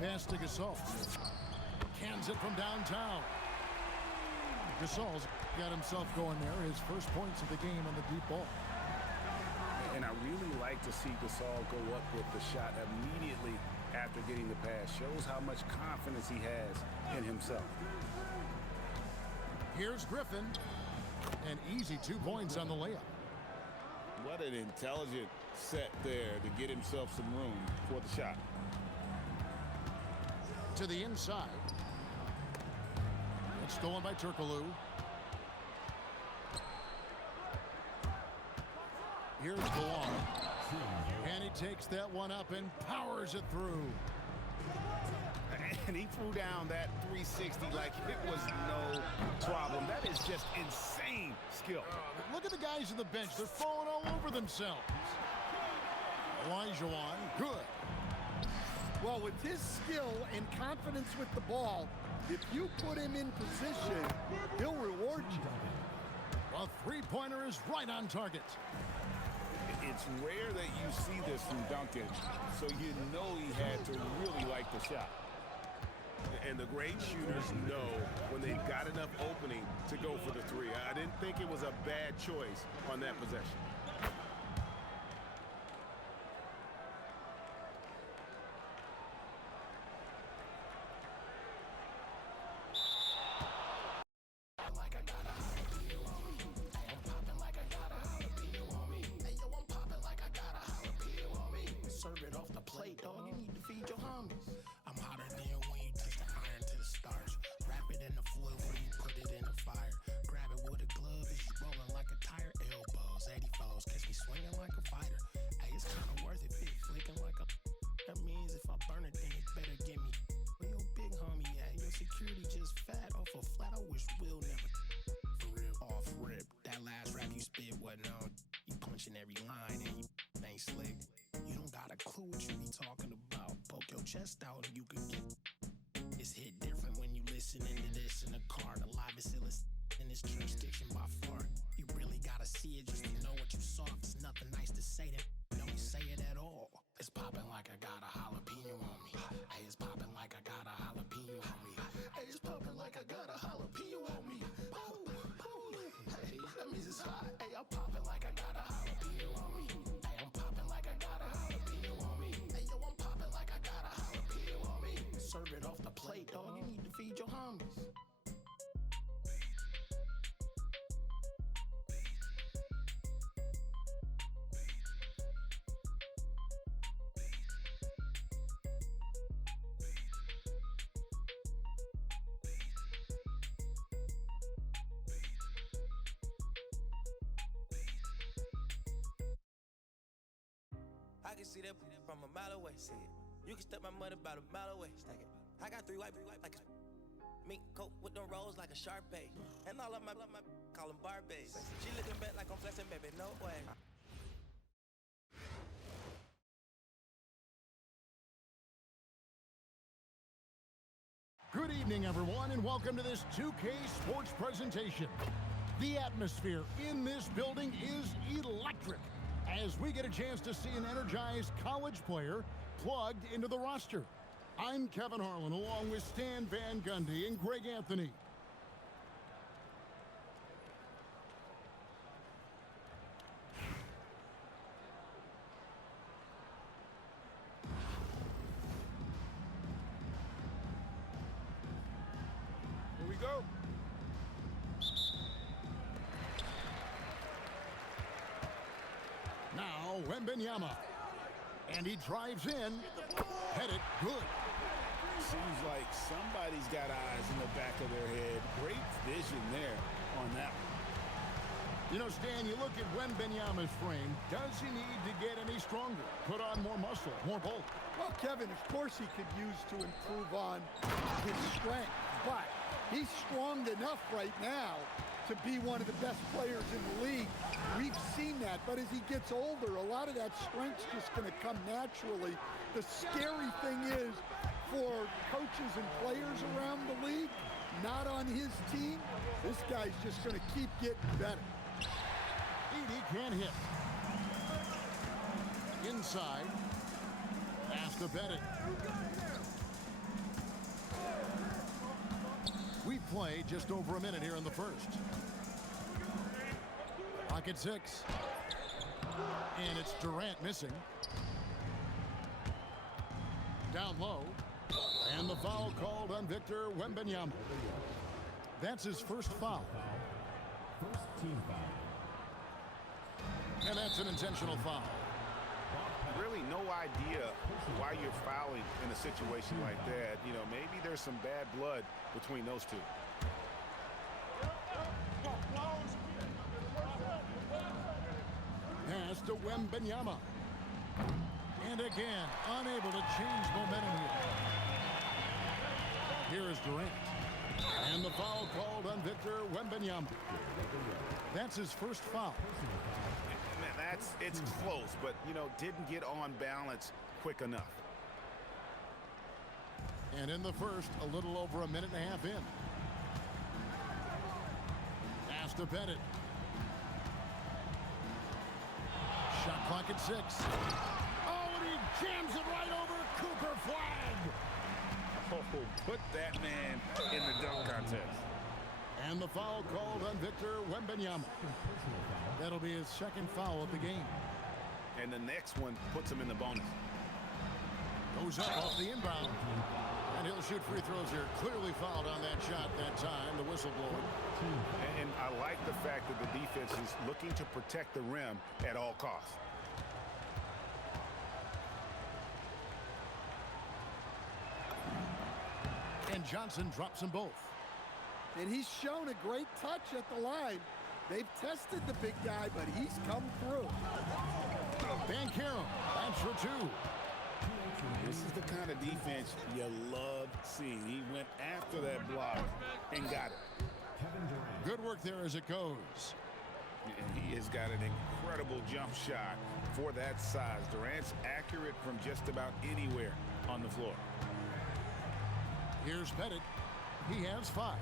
Pass to Gasol. Cans it from downtown. Gasol's got himself going there. His first points of the game on the deep ball. And I really like to see Gasol go up with the shot immediately after getting the pass. Shows how much confidence he has in himself. Here's Griffin. An easy 2 points on the layup. What an intelligent set there to get himself some room for the shot. To the inside. It's stolen by Turkoglu. Here's Codi1. And he takes that one up and powers it through. And he threw down that 360 like it was no problem. That is just insane skill. Look at the guys on the bench. They're falling all over themselves. Codi1, good. Well, with his skill and confidence with the ball, if you put him in position, he'll reward you. A three-pointer is right on target. It's rare that you see this from Duncan, so you know he had to really like the shot. And the great shooters know when they've got enough opening to go for the three. I didn't think it was a bad choice on that possession. Serve it off the plate, dog. You need to feed your homies. I'm hotter than when you touch the iron to the starch. Wrap it in the foil before you put it in the fire. Grab it with a glove, it's rolling like a tire. Elbows, 80 foes, catch me swinging like a fighter. Hey, it's kind of worth it, big flicking like a. That means if I burn it, then it better give me. Where your big homie at? Your security just fat off a flat. I wish Will never. For real, off rip. That last rap you spit wasn't on. You punching every line and you ain't slick. You don't got a clue what you be talking about. Poke your chest out and you can get. It's hit different when you listening to this in the car. The live is still in this jurisdiction by far. You really gotta see it just to know what you saw. There's nothing nice to say that don't say it at all. It's popping like I got a jalapeno on me. Hey, it's popping like I got a jalapeno on me. Hey, it's popping like I got a jalapeno on me. Boom, boom. Hey, that means it's hot. Hey, I'm popping like I got a jalapeno on me. Hey, I'm popping like I got a jalapeno on me. Hey, yo, I'm popping like I got a jalapeno on me. Serve it off the plate, dog. You need to feed your homies. I can see that from a mile away. See it. You can step my money about a mile away. Stack it. I got three white like a mink coat with them rolls like a Sharpay. And all of my call them Barbies. She looking back like I'm flexing, baby. No way. Good evening, everyone, and welcome to this 2K Sports presentation. The atmosphere in this building is electric as we get a chance to see an energized college player plugged into the roster. I'm Kevin Harlan, along with Stan Van Gundy and Greg Anthony. Here we go. Now, Wembanyama. And he drives in. Headed good. Seems like somebody's got eyes in the back of their head. Great vision there on that one. You know, Stan, you look at Wembanyama's frame. Does he need to get any stronger? Put on more muscle, more bulk? Well, Kevin, of course he could use to improve on his strength, but he's strong enough right now to be one of the best players in the league. We've seen that, but as he gets older, a lot of that strength's just going to come naturally. The scary thing is, for coaches and players around the league, not on his team, this guy's just going to keep getting better. Edie can't hit. Inside. Pass to Bennett. We play just over a minute here in the first. Clock at 6. And it's Durant missing. Down low. And the foul called on Victor Wembanyama. That's his first foul. First team foul. And that's an intentional foul. Really no idea why you're fouling in a situation like that. You know, maybe there's some bad blood between those two. Pass to Wembanyama. And again, unable to change momentum here. Here is Durant. And the foul called on Victor Wembanyama. That's his first foul. Man, it's close, but, you know, didn't get on balance quick enough. And in the first, a little over a minute and a half in. Pass to Pettit. Shot clock at 6. Oh, and he jams it right over Cooper flag. Oh, put that man in the dunk contest. And the foul called on Victor Wembanyama. That'll be his second foul of the game. And the next one puts him in the bonus. Goes up off the inbound. And he'll shoot free throws here. Clearly fouled on that shot that time, the whistle blowing. And I like the fact that the defense is looking to protect the rim at all costs. And Johnson drops them both. And he's shown a great touch at the line. They've tested the big guy, but he's come through. Banchero, that's for 2. This is the kind of defense you love seeing. He went after that block and got it. Good work there as it goes. And he has got an incredible jump shot for that size. Durant's accurate from just about anywhere on the floor. Here's Pettit. He has 5.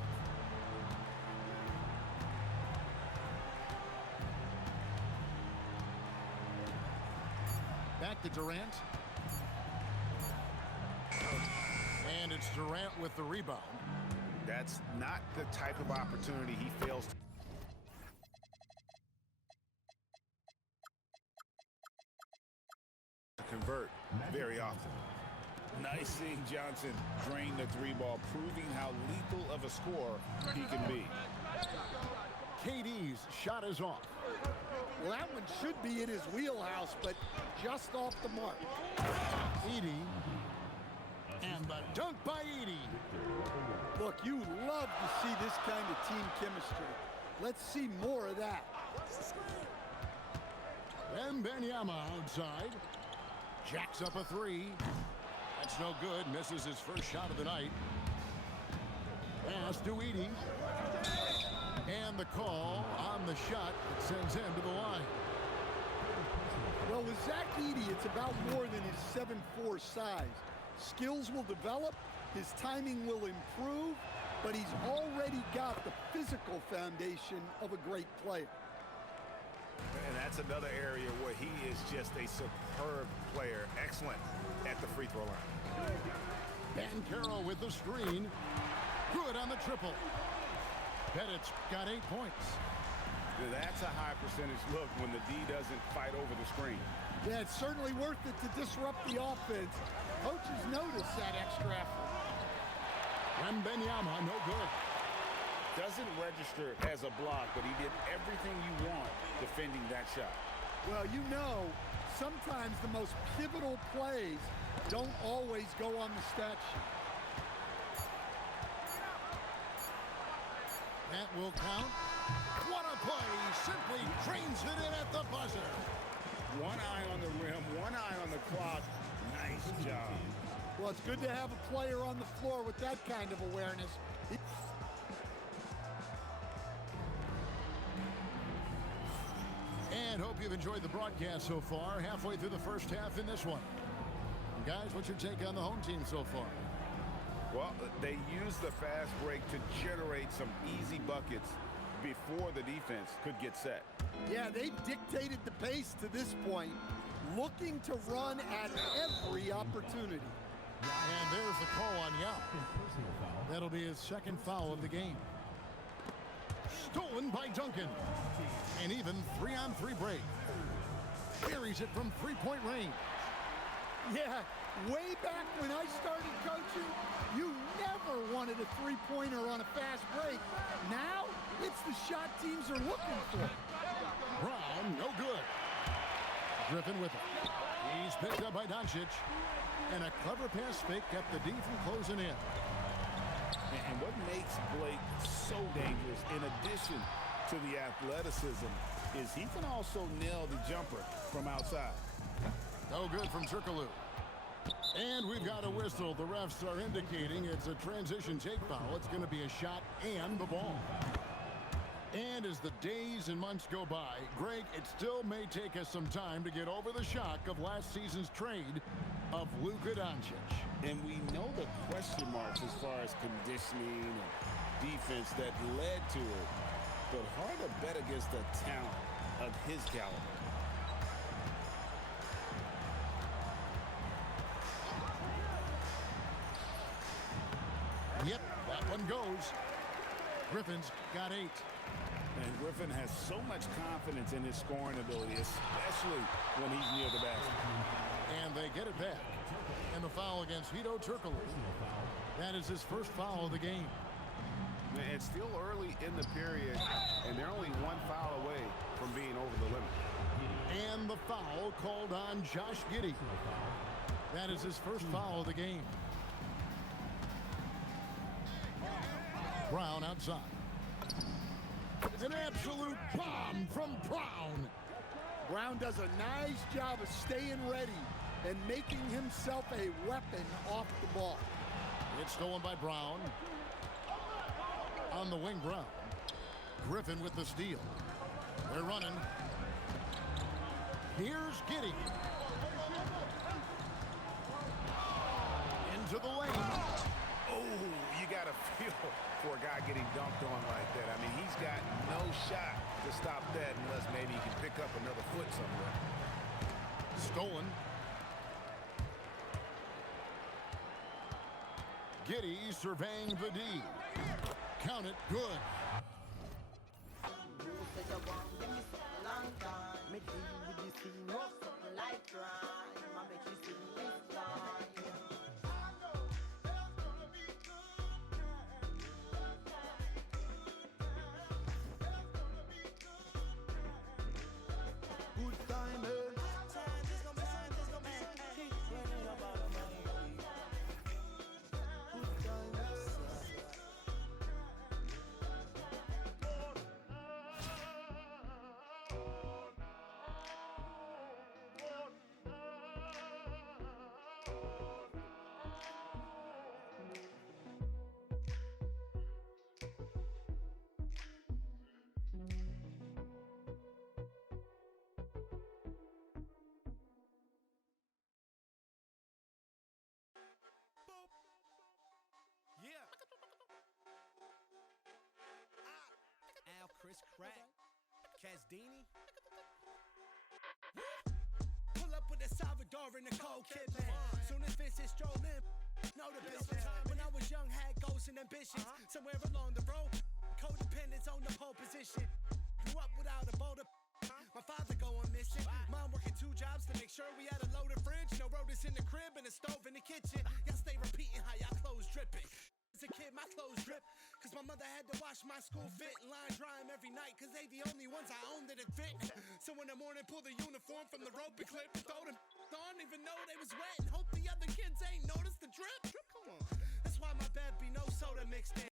Back to Durant. And it's Durant with the rebound. That's not the type of opportunity he fails to convert very often. Nice seeing Johnson drain the 3-ball, proving how lethal of a scorer he can be. KD's shot is off. Well, that one should be in his wheelhouse, but just off the mark. Edie. And the dunk by Edie. Look, you love to see this kind of team chemistry. Let's see more of that. Wembanyama outside. Jacks up a 3. That's no good. Misses his first shot of the night. Pass to Edie. And the call on the shot that sends him to the line. Well, with Zach Edey, it's about more than his 7'4" size. Skills will develop, his timing will improve, but he's already got the physical foundation of a great player. And that's another area where he is just a superb player. Excellent at the free throw line. Banchero with the screen. Good on the triple. Pettit's got 8 points. That's a high percentage look when the D doesn't fight over the screen. Yeah, it's certainly worth it to disrupt the offense. Coaches notice that extra effort. Wembanyama, no good. Doesn't register as a block, but he did everything you want defending that shot. Well, you know, sometimes the most pivotal plays don't always go on the stat sheet. That will count. What a play. Simply trains it in at the buzzer. One eye on the rim, one eye on the clock. Nice job. Well, it's good to have a player on the floor with that kind of awareness. And hope you've enjoyed the broadcast so far. Halfway through the first half in this one. Guys, what's your take on the home team so far? Well, they used the fast break to generate some easy buckets before the defense could get set. Yeah, they dictated the pace to this point, looking to run at every opportunity. And there's the call on Yao. That'll be his second foul of the game. Stolen by Duncan. And even 3-on-3 break. Carries it from 3-point range. Yeah, way back when I started coaching, you never wanted a three-pointer on a fast break. Now, it's the shot teams are looking for. Brown, no good. Griffin with it. He's picked up by Doncic. And a clever pass fake kept the D from closing in. And what makes Blake so dangerous, in addition to the athleticism, is he can also nail the jumper from outside. No good from Turkoglu. And we've got a whistle. The refs are indicating it's a transition take foul. It's going to be a shot and the ball. And as the days and months go by, Greg, it still may take us some time to get over the shock of last season's trade of Luka Doncic. And we know the question marks as far as conditioning and defense that led to it. But hard to bet against the talent of his caliber. Yep, that one goes. Griffin's got 8. And Griffin has so much confidence in his scoring ability, especially when he's near the basket. And they get it back. And the foul against Hedo Turkoglu. That is his first foul of the game. It's still early in the period, and they're only one foul away from being over the limit. And the foul called on Josh Giddey. That is his first foul of the game. Brown outside. An absolute bomb from Brown. Brown does a nice job of staying ready and making himself a weapon off the ball. It's stolen by Brown. On the wing, Brown. Griffin with the steal. They're running. Here's Giddey. Into the lane. Oh, you got to feel for a guy getting dunked on like that. I mean, he's got no shot to stop that unless maybe he can pick up another foot somewhere. Stolen. Giddey surveying the D. Count it, good. Al, Chris, Crack, Casdini. Pull up with a Salvador and a cold kid, man. Soon as Vincent stroll in, know the business. When I was young, had goals and ambitions. Somewhere along the road, codependence on the pole position. Grew up without a boulder. My father going missing. Mom working 2 jobs to make sure we had a loaded fridge. No rotors in the crib and a stove in the kitchen. Y'all stay repeating how y'all clothes dripping. As a kid, my clothes drip, cause my mother had to wash my school fit and line dry them every night, cause they the only ones I owned that had fit. So in the morning, pull the uniform from the rope and clip and throw them on, even though they was wet, and hope the other kids ain't noticed the drip. Come on. That's why my bed be no soda mixed in.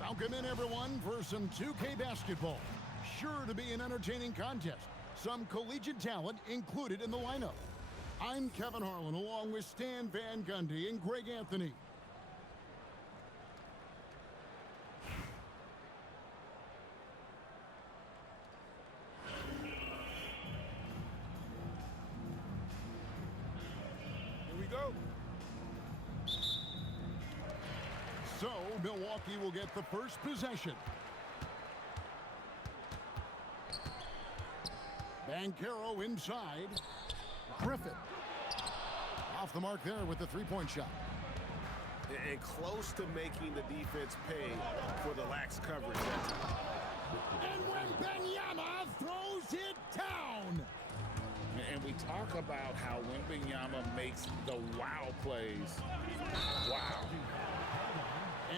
Welcome in, everyone, for some 2K basketball. Sure to be an entertaining contest. Some collegiate talent included in the lineup. I'm Kevin Harlan, along with Stan Van Gundy and Greg Anthony. So, Milwaukee will get the first possession. Banchero inside. Griffin. Off the mark there with the three-point shot. And close to making the defense pay for the lax coverage that time. And Wembanyama throws it down. And we talk about how Wembanyama makes the wow plays. Wow.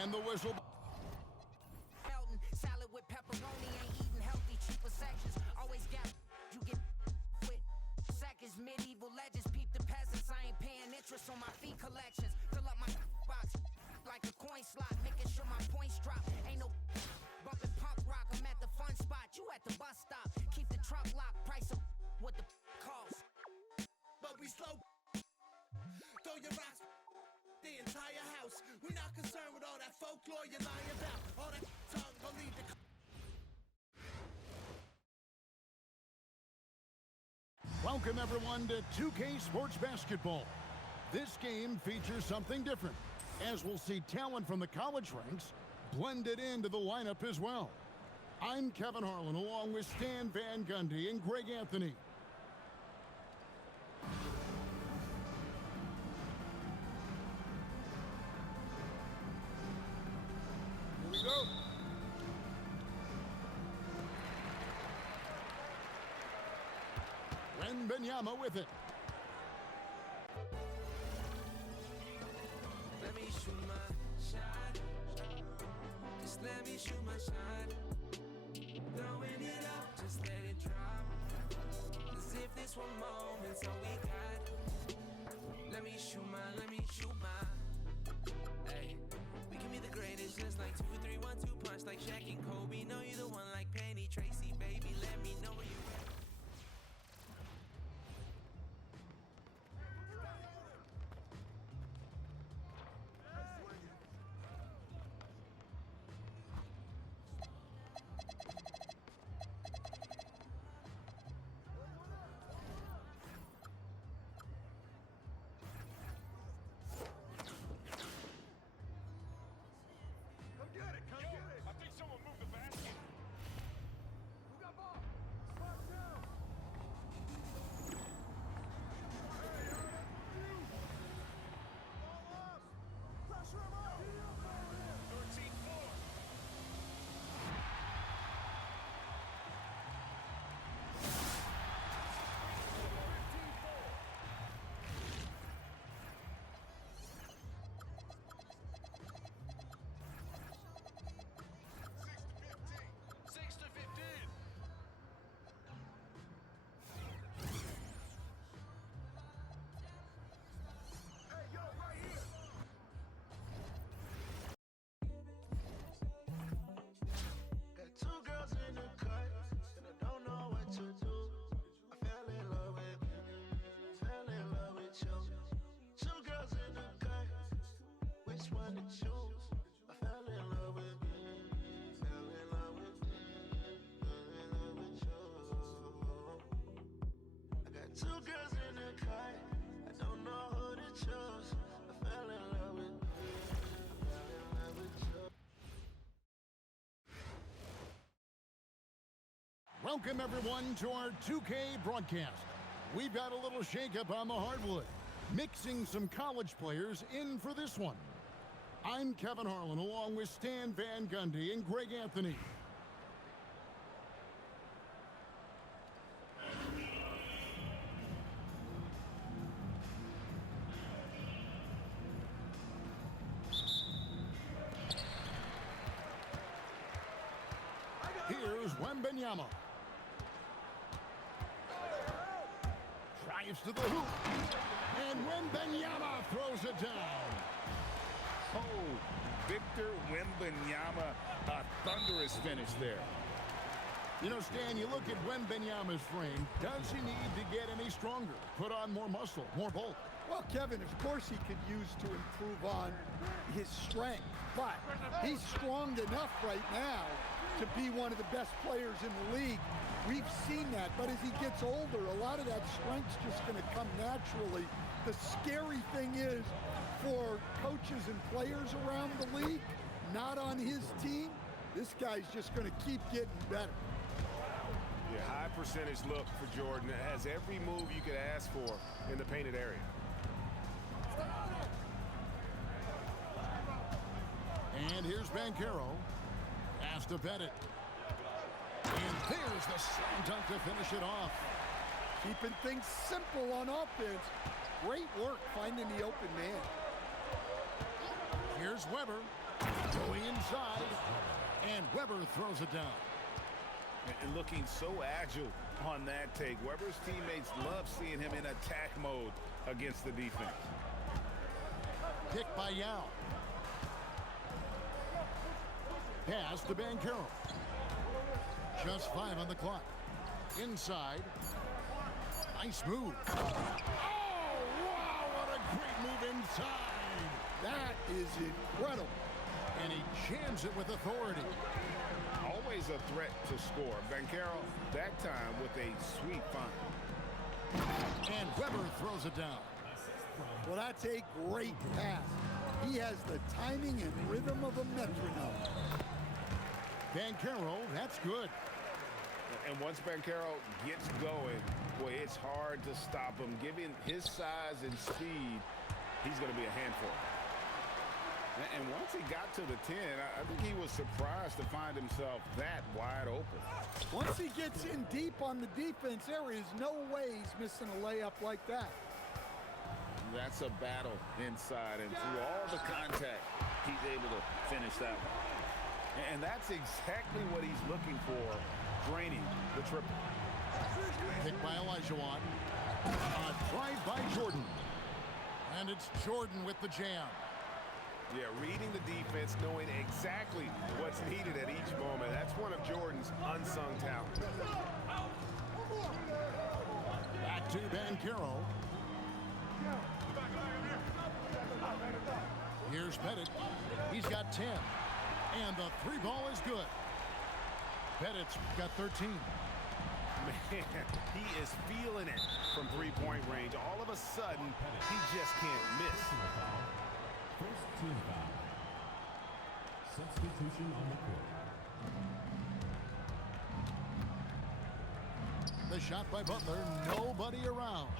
And the whistle. Melton, salad with pepperoni, ain't eating healthy, cheaper sections. Always got you get with seconds, medieval legends, peep the peasants. I ain't paying interest on my fee collections. Fill up my box like a coin slot, making sure my points drop. Ain't no bumping punk rock. I'm at the fun spot, you at the bus stop. Keep the truck locked, price of what the cost. But we slow. Throw your rocks. The entire house. We're not concerned with all that folklore you're lying about. All that tongue gon' lead the. Welcome everyone to 2K Sports Basketball. This game features something different, as we'll see talent from the college ranks blended into the lineup as well. I'm Kevin Harlan along with Stan Van Gundy and Greg Anthony. Here we go. Wembanyama with it. Let me shoot my shot. Just let me shoot my shot. Throwing it up, just let it drop. As if this one moment's all we got. Let me shoot my. Hey, we can be the greatest, just like 2, 3, 1, 2 punch, like Shaq and Kobe. Know you the one like Penny Tracy, baby. Let me know where you at. Two girls in the car, I don't know who to choose. I fell in love with you. Welcome everyone to our 2K broadcast. We've got a little shakeup on the hardwood, mixing some college players in for this one. I'm Kevin Harlan along with Stan Van Gundy and Greg Anthony. Here's Wembanyama. Drives to the hoop. And Wembanyama throws it down. Oh, Victor Wembanyama, a thunderous finish there. You know, Stan, you look at Wembanyama's frame. Does he need to get any stronger? Put on more muscle, more bulk? Well, Kevin, of course he could use to improve on his strength, but he's strong enough right now to be one of the best players in the league. We've seen that, but as he gets older, a lot of that strength's just going to come naturally the scary thing is for coaches and players around the league, not on his team, this guy's just going to keep getting better. Yeah, high percentage look for Jordan. It has every move you could ask for in the painted area. And here's Banchero. Pass to Pettit. And there's the slam dunk to finish it off. Keeping things simple on offense. Great work finding the open man. Here's Weber. Going inside. And Weber throws it down. And looking so agile on that take. Weber's teammates love seeing him in attack mode against the defense. Pick by Yao. Pass to Banchero. Just 5 on the clock. Inside. Nice move. Oh, wow, what a great move inside. That is incredible. And he jams it with authority. Always a threat to score. Banchero, that time with a sweet find. And Weber throws it down. Well, that's a great pass. He has the timing and rhythm of a metronome. Banchero, that's good. And once Banchero gets going, boy, it's hard to stop him. Given his size and speed, he's going to be a handful. And once he got to the 10, I think he was surprised to find himself that wide open. Once he gets in deep on the defense, there is no way he's missing a layup like that. That's a battle inside, and through all the contact, he's able to finish that one. And that's exactly what he's looking for, draining the triple. Pick by Olajuwon. A drive by Jordan. And it's Jordan with the jam. Yeah, reading the defense, knowing exactly what's needed at each moment. That's one of Jordan's unsung talents. Back to Banchero. Here's Pettit. He's got 10. And the 3 ball is good. Pettit's got 13. Man, he is feeling it from three-point range. All of a sudden, he just can't miss. First team foul. Substitution on the court. The shot by Butler, nobody around.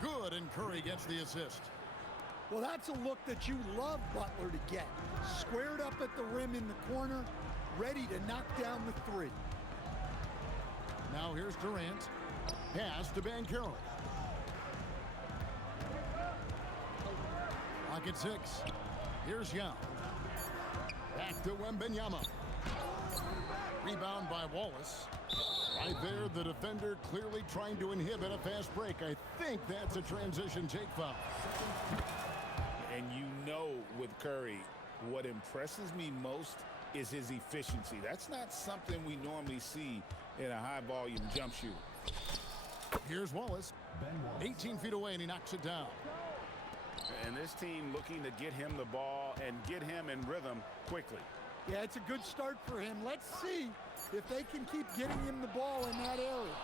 Good, and Curry gets the assist. Well, that's a look that you love Butler to get. Squared up at the rim in the corner, ready to knock down the 3. Now here's Durant. Pass to Banchero. Pocket 6. Here's Yao. Back to Wembanyama. Rebound by Wallace. Right there, the defender clearly trying to inhibit a fast break. I think that's a transition take foul. And you know with Curry, what impresses me most is his efficiency. That's not something we normally see in a high-volume jump shooter. Here's Wallace. 18 feet away, and he knocks it down. And this team looking to get him the ball and get him in rhythm quickly. Yeah, it's a good start for him. Let's see if they can keep getting him the ball in that area.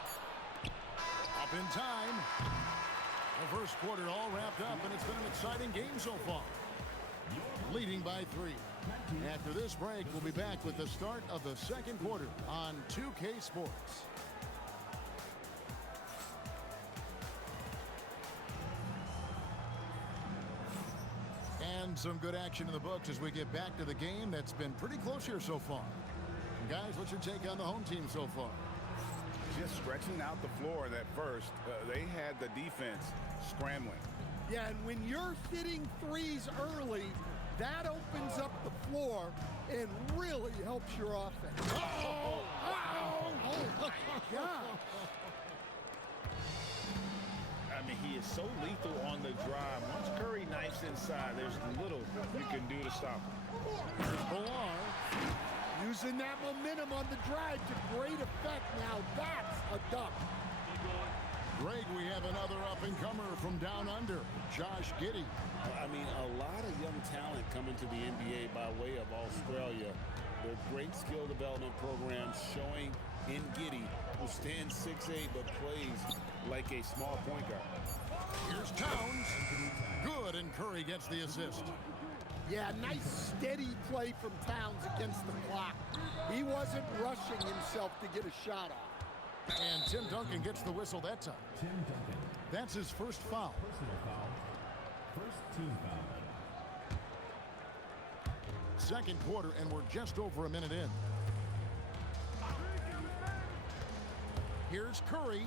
Up in time. The first quarter all wrapped up, and it's been an exciting game so far. Leading by 3. After this break, we'll be back with the start of the second quarter on 2K Sports. And some good action in the books as we get back to the game that's been pretty close here so far. Guys, what's your take on the home team so far? Just stretching out the floor that first. They had the defense scrambling. Yeah, and when you're hitting threes early, that opens up the floor and really helps your offense. Oh my God. I mean, he is so lethal on the drive. Once Curry knifes inside, there's little you can do to stop him. Here's Villar. Using that momentum on the drive to great effect. Now that's a dunk. Greg, we have another up-and-comer from down under, Josh Giddey. I mean, a lot of young talent coming to the NBA by way of Australia. Their great skill development programs showing in Giddey who stands 6'8" but plays like a small point guard. Here's Towns. Good, and Curry gets the assist. Yeah, nice steady play from Towns against the clock. He wasn't rushing himself to get a shot off. And Tim Duncan gets the whistle that time. Tim Duncan. That's his first foul. Personal foul. First team foul. Second quarter, and we're just over a minute in. Here's Curry.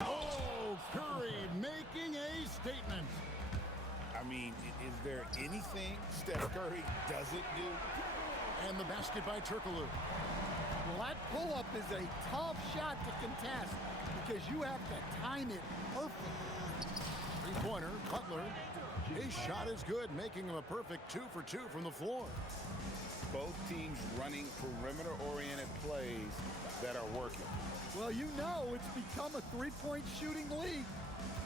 Oh, Curry making a statement. I mean, is there anything Steph Curry doesn't do? And the basket by Turkoglu. Well, that pull-up is a tough shot to contest because you have to time it perfect. Three-pointer, Cutler. His shot is good, making him a perfect 2 for 2 from the floor. Both teams running perimeter-oriented plays that are working. Well, you know it's become a three-point shooting league.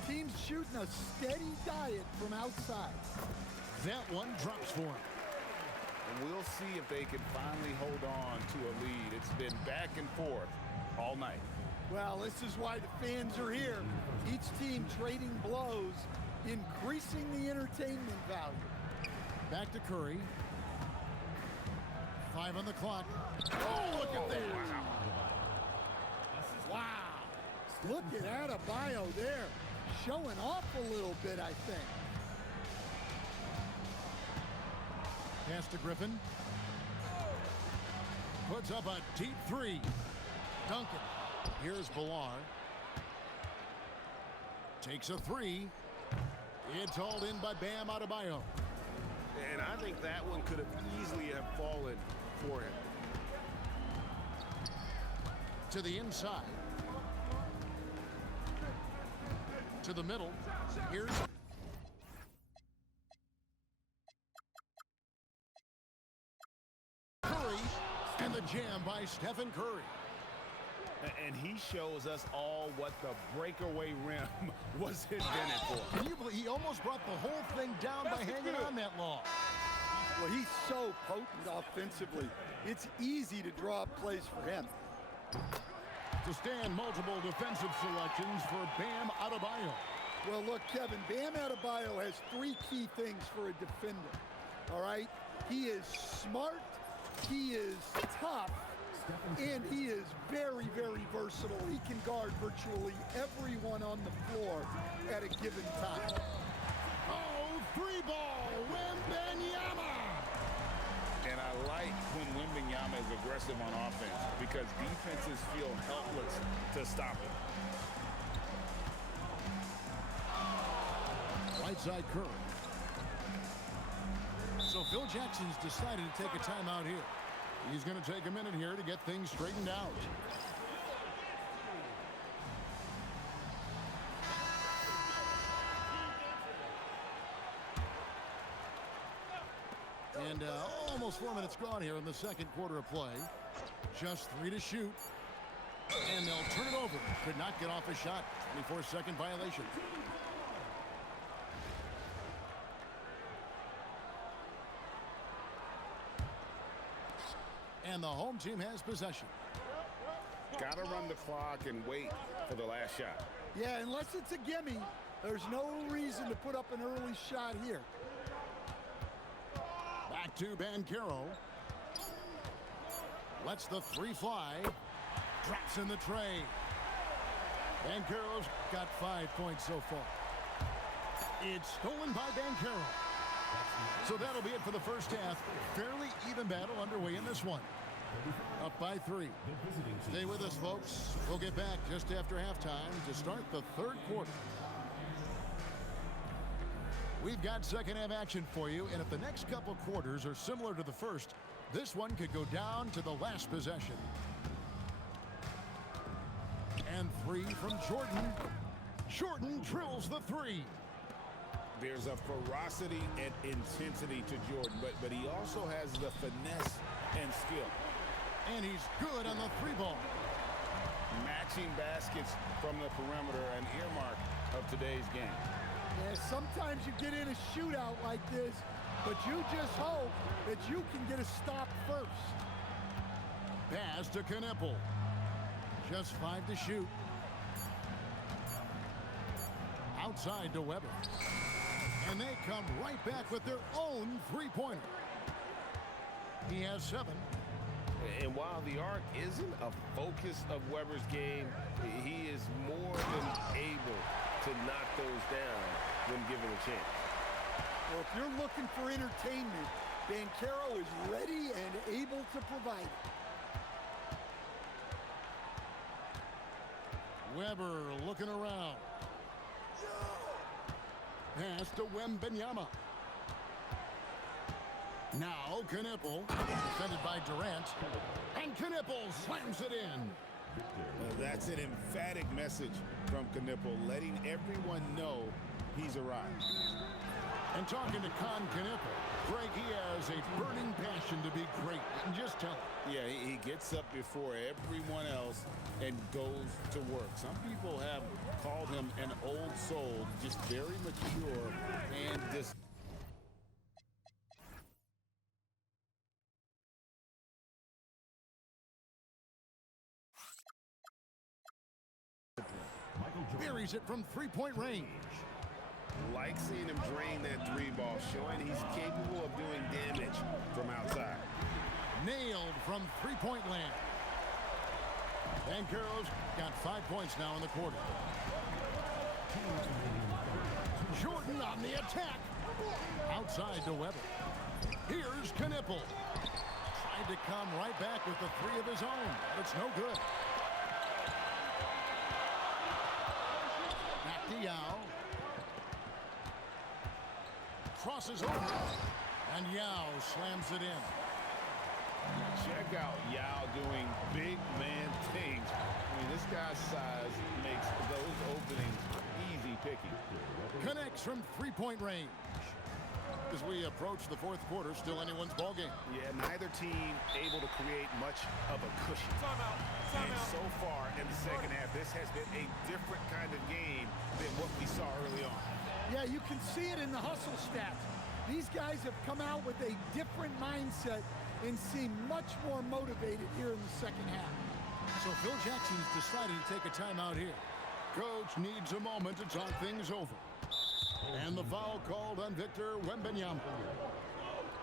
Teams shooting a steady diet from outside. That one drops for him. And we'll see if they can finally hold on to a lead. It's been back and forth all night. Well, this is why the fans are here. Each team trading blows, increasing the entertainment value. Back to Curry. 5 on the clock. Oh, look at that. Wow. Look at Adebayo there. Showing off a little bit, I think. Pass to Griffin. Puts up a deep three. Duncan. Here's Bilal. Takes a three. It's hauled in by Bam Adebayo. And I think that one could have easily have fallen for him. To the inside. To the middle. Here's Curry. And the jam by Stephen Curry. And he shows us all what the breakaway rim was invented for. Can you believe he almost brought the whole thing down by hanging on that long? Well, he's so potent offensively. It's easy to draw up plays for him. To stand multiple defensive selections for Bam Adebayo. Well, look, Kevin, Bam Adebayo has three key things for a defender, all right? He is smart, he is tough, and he is very, very versatile. He can guard virtually everyone on the floor at a given time. Oh, three ball, Wembanyama! And I like when Wembanyama is aggressive on offense because defenses feel helpless to stop him. Right side Curry. So Phil Jackson's decided to take a timeout here. He's going to take a minute here to get things straightened out. And almost 4 minutes gone here in the second quarter of play. Just 3 to shoot. And they'll turn it over. Could not get off a shot. 24-second violation. And the home team has possession. Got to run the clock and wait for the last shot. Yeah, unless it's a gimme, there's no reason to put up an early shot here. Back to Banchero. Lets the three fly. Drops in the tray. Banchero's got 5 points so far. It's stolen by Banchero. So that'll be it for the first half. Fairly even battle underway in this one. Up by 3. Stay with us, folks. We'll get back just after halftime to start the third quarter. We've got second half action for you, and if the next couple quarters are similar to the first, this one could go down to the last possession. And 3 from Jordan. Jordan drills the 3. There's a ferocity and intensity to Jordan, but he also has the finesse and skill. And he's good on the 3 ball. Matching baskets from the perimeter, an earmark of today's game. Yeah, sometimes you get in a shootout like this, but you just hope that you can get a stop first. Pass to Knipple. Just 5 to shoot. Outside to Weber. And they come right back with their own three-pointer. He has 7. And while the arc isn't a focus of Weber's game, he is more than able to knock those down when given a chance. Well, if you're looking for entertainment, Banchero is ready and able to provide it. Weber looking around. Pass to Wembanyama. Now Knipple, defended by Durant, and Knipple slams it in. That's an emphatic message from Knipple, letting everyone know he's arrived. And talking to Knipple, Greg, he has a burning passion to be great. Just tell him. Yeah, he gets up before everyone else and goes to work. Some people have called him an old soul, just very mature and disciplined. Buries it from three-point range. Like seeing him drain that three ball, showing he's capable of doing damage from outside. Nailed from three-point land. Banchero's got 5 points now in the quarter. Jordan on the attack. Outside to Weber. Here's Knipple. Tried to come right back with the 3 of his own, but it's no good. Back to Yao. Crosses over, and Yao slams it in. Check out Yao doing big man things. I mean, this guy's size makes those openings easy picking. Connects from three-point range. As we approach the fourth quarter, still anyone's ballgame. Yeah, neither team able to create much of a cushion. Timeout. And so far in the second half, this has been a different kind of game than what we saw early on. Yeah, you can see it in the hustle stats. These guys have come out with a different mindset and seem much more motivated here in the second half. So Phil Jackson's decided to take a timeout here. Coach needs a moment to talk things over. And the foul called on Victor Wembanyama.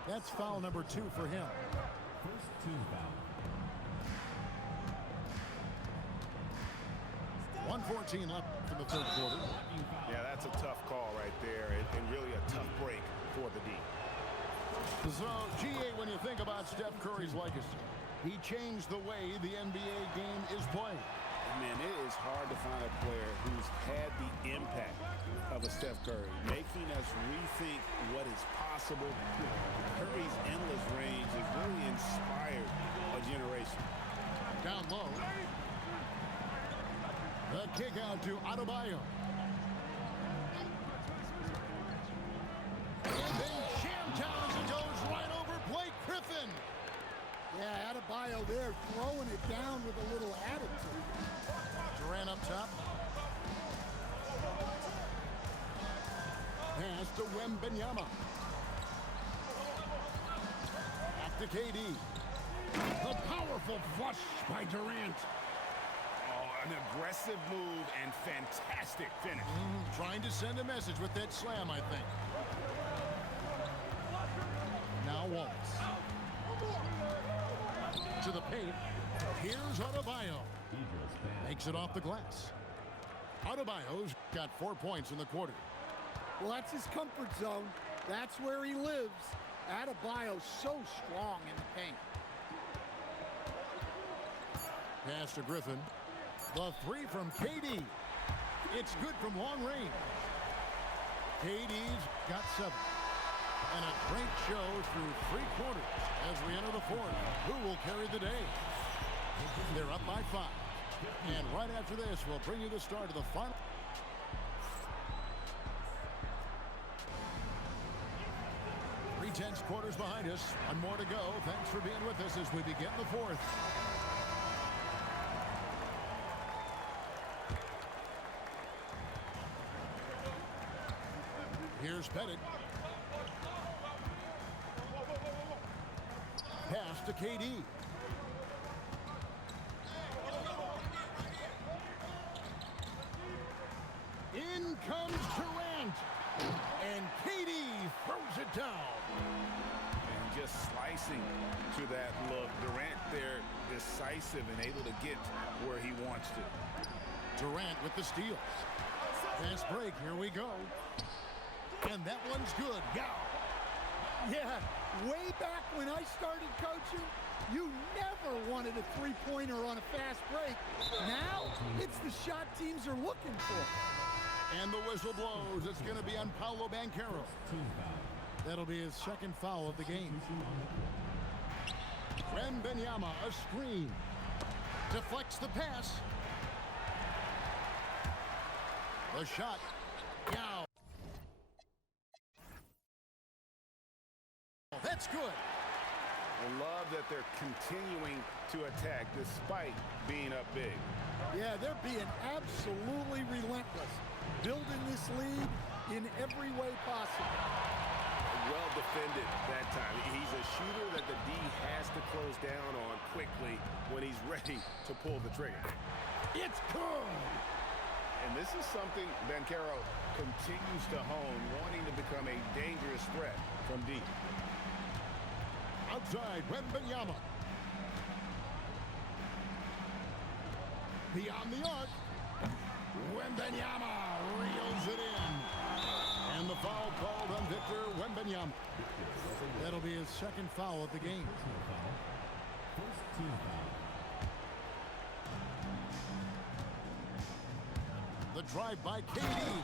That's foul number 2 for him. First 2 foul. 1:14 left in the third quarter. Yeah, that's a tough call right there, and really a tough break for the D. So, GA, when you think about Steph Curry's legacy, he changed the way the NBA game is played. Man, it is hard to find a player who's had the impact of a Steph Curry, making us rethink what is possible. Curry's endless range has really inspired a generation. Down low. The kick out to Adebayo. And then Shamtown as it goes right over Blake Griffin. Yeah, Adebayo there throwing it down with a little attitude. Durant up top. Pass to Wembanyama. Back to KD. The powerful flush by Durant. Oh, an aggressive move and fantastic finish. Trying to send a message with that slam, I think. Now Wallace. To the paint. Here's Adebayo. Makes it off the glass. Adebayo's got 4 points in the quarter. Well, that's his comfort zone. That's where he lives. Adebayo's so strong in the paint. Pass to Griffin. The 3 from KD. It's good from long range. KD's got 7. And a great show through 3 quarters as we enter the fourth. Who will carry the day? They're up by 5. And right after this, we'll bring you the start of the final. Three-tenths quarters behind us. 1 more to go. Thanks for being with us as we begin the fourth. Here's Pettit. Pass to KD. In comes Durant. And KD throws it down. And just slicing to that look. Durant there, decisive and able to get where he wants to. Durant with the steal. Fast break, here we go. And that one's good. Yeah, way back when I started coaching, you never wanted a three-pointer on a fast break. Now, it's the shot teams are looking for. And the whistle blows. It's going to be on Paolo Banchero. That'll be his second foul of the game. Wembanyama, a screen. Deflects the pass. The shot. Now. That's good. I love that they're continuing to attack despite being up big. Yeah, they're being absolutely relentless. Building this lead in every way possible. Well defended that time. He's a shooter that the D has to close down on quickly when he's ready to pull the trigger. It's good. And this is something Banchero continues to hone, wanting to become a dangerous threat from deep. Outside, Wembanyama. Beyond the arc. Wembanyama reels it in. And the foul called on Victor Wembanyama. That'll be his second foul of the game. First team foul. The drive by KD.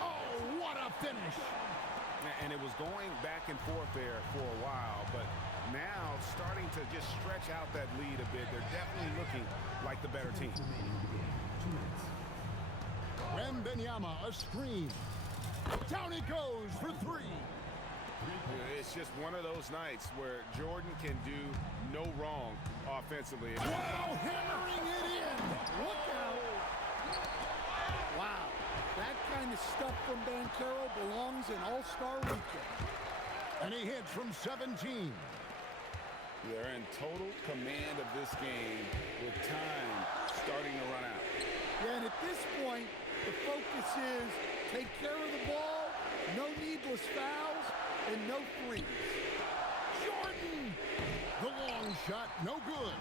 Oh, what a finish. And it was going back and forth there for a while, but now starting to just stretch out that lead a bit. They're definitely looking like the better team. 2 minutes. Wembanyama, a screen. Down it goes for three. It's just one of those nights where Jordan can do no wrong offensively. Wow, hammering it in. Look out. Wow. That kind of stuff from Banchero belongs in All-Star Weekend. And he hits from 17. They're in total command of this game with time starting to run out. Yeah, and at this point, the focus is take care of the ball, no needless fouls, and no threes. Jordan! The long shot, no good.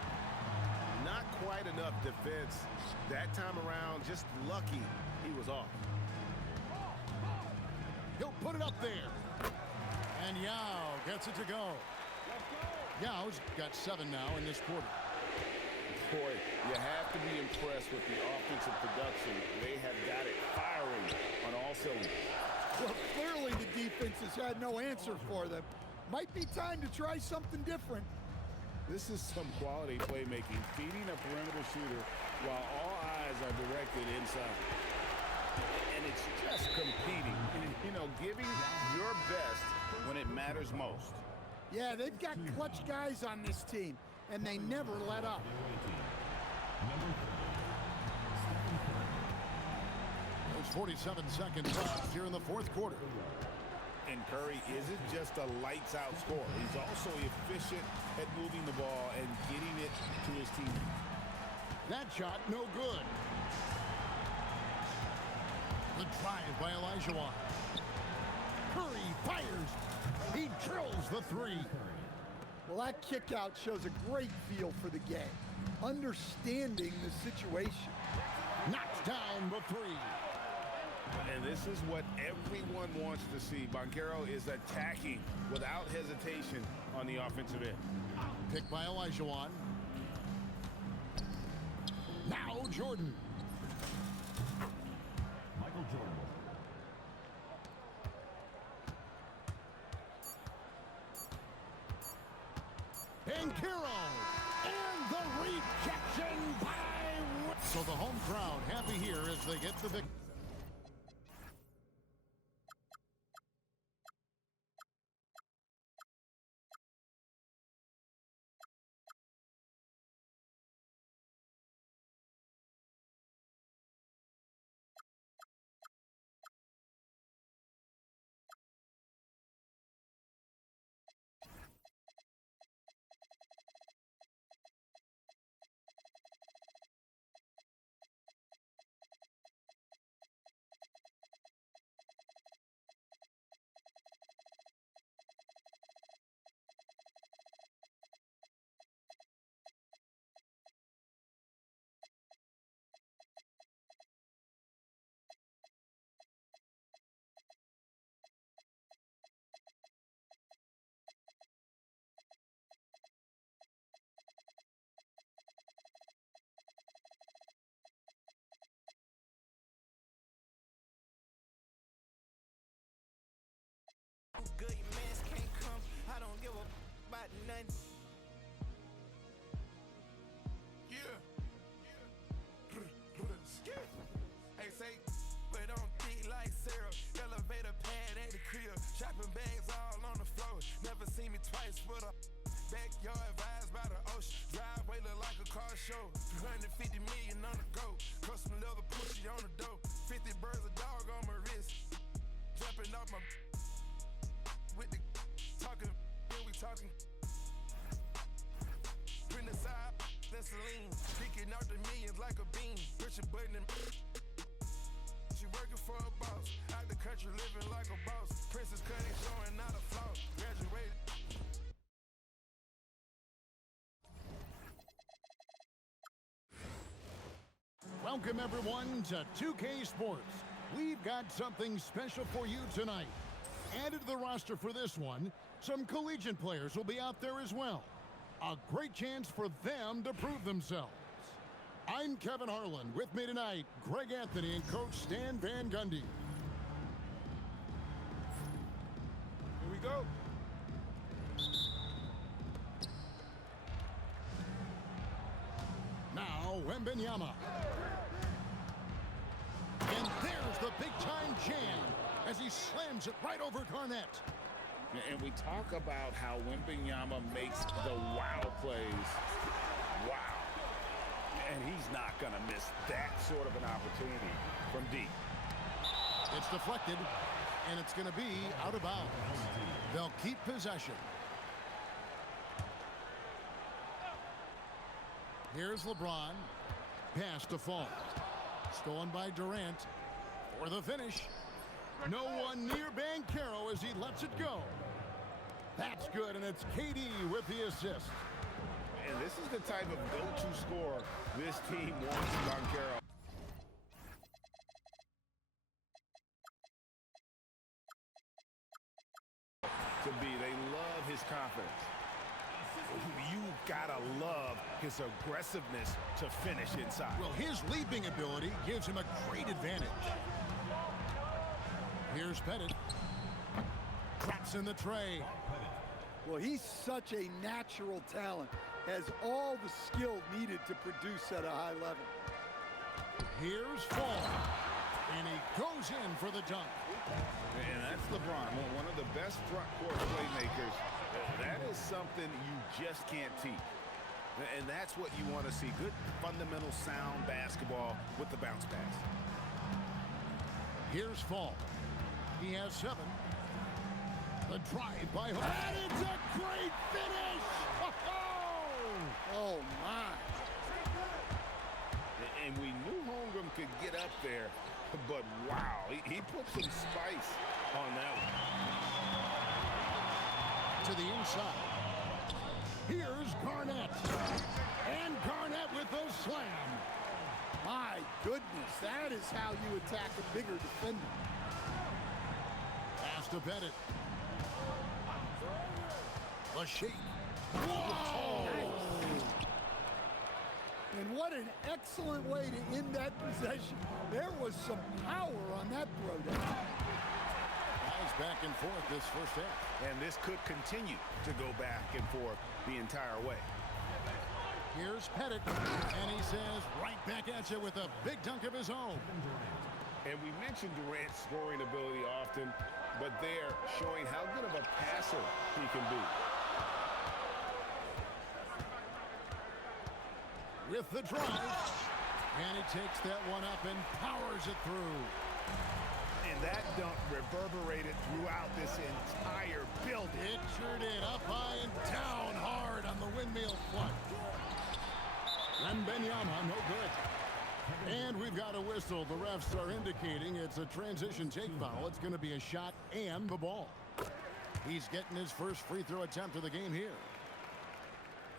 Not quite enough defense that time around. Just lucky he was off. He'll put it up there. And Yao gets it to go. Yao's got 7 now in this quarter. Boy, you have to be impressed with the offensive production. They have got it firing on all cylinders. Well, clearly the defense has had no answer for them. Might be time to try something different. This is some quality playmaking, feeding a perimeter shooter while all eyes are directed inside. And it's just competing, you know, giving your best when it matters most. Yeah, they've got clutch guys on this team, and they never let up. Number 3. There's 47 seconds left here in the fourth quarter. And Curry isn't just a lights-out scorer. He's also efficient at moving the ball and getting it to his team. That shot, no good. The drive by Olajuwon. Curry fires. He drills the three. Well, that kick out shows a great feel for the game, understanding the situation. Knocks down the three. And this is what everyone wants to see. Banchero is attacking without hesitation on the offensive end. Picked by Olajuwon. Now Jordan. Michael Jordan. Banchero. And the rejection by... So the home crowd happy here as they get the victory. show. 250 million on the go. Custom leather pussy on the dough. 50 birds a dog on my wrist. Jumping off my with the talking, then we talking. Print the side, that's Celine. Kicking out the millions like a bean. Push a button and she working for a boss. Out the country living like a boss. Princess cutting, showing not a flaw. Graduated. Welcome everyone to 2K Sports. We've got something special for you tonight. Added to the roster for this one, some collegiate players will be out there as well. A great chance for them to prove themselves. I'm Kevin Harlan. With me tonight, Greg Anthony and Coach Stan Van Gundy. Here we go. Now, Wembenyama. And there's the big-time jam as he slams it right over Garnett. And we talk about how Wembenyama makes the wow plays. Wow. And he's not going to miss that sort of an opportunity from deep. It's deflected, and it's going to be out of bounds. They'll keep possession. Here's LeBron. Pass to Fall. Stolen by Durant for the finish. No one near Banchero as he lets it go. That's good, and it's KD with the assist. And this is the type of go-to scorer this team wants, Banchero. To be, they love his confidence. You gotta love his aggressiveness to finish inside. Well, his leaping ability gives him a great advantage. Here's Pettit. Drops in the tray. Well, he's such a natural talent. Has all the skill needed to produce at a high level. Here's Fall. And he goes in for the dunk. And that's LeBron, one of the best front court playmakers. That is something you just can't teach. And that's what you want to see. Good, fundamental, sound basketball with the bounce pass. Here's Fall. He has 7. The drive by Hook. And it's a great finish! Oh, my. And we knew Holmgren could get up there, but wow, he put some spice on that one. To the inside. Here's Garnett. And Garnett with the slam. My goodness, that is how you attack a bigger defender. Pass to Pettit. The shake. Whoa! And what an excellent way to end that possession. There was some power on that throwdown. Guys back and forth this first half. And this could continue to go back and forth the entire way. Here's Pettit, and he says right back at you with a big dunk of his own. And we mentioned Durant's scoring ability often, but they're showing how good of a passer he can be. With the drive, and he takes that one up and powers it through. And that dunk reverberated throughout this entire building. It sure did, up high and down hard on the windmill flush. Wembenyama, no good. And we've got a whistle. The refs are indicating it's a transition take foul. It's going to be a shot and the ball. He's getting his first free throw attempt of the game here.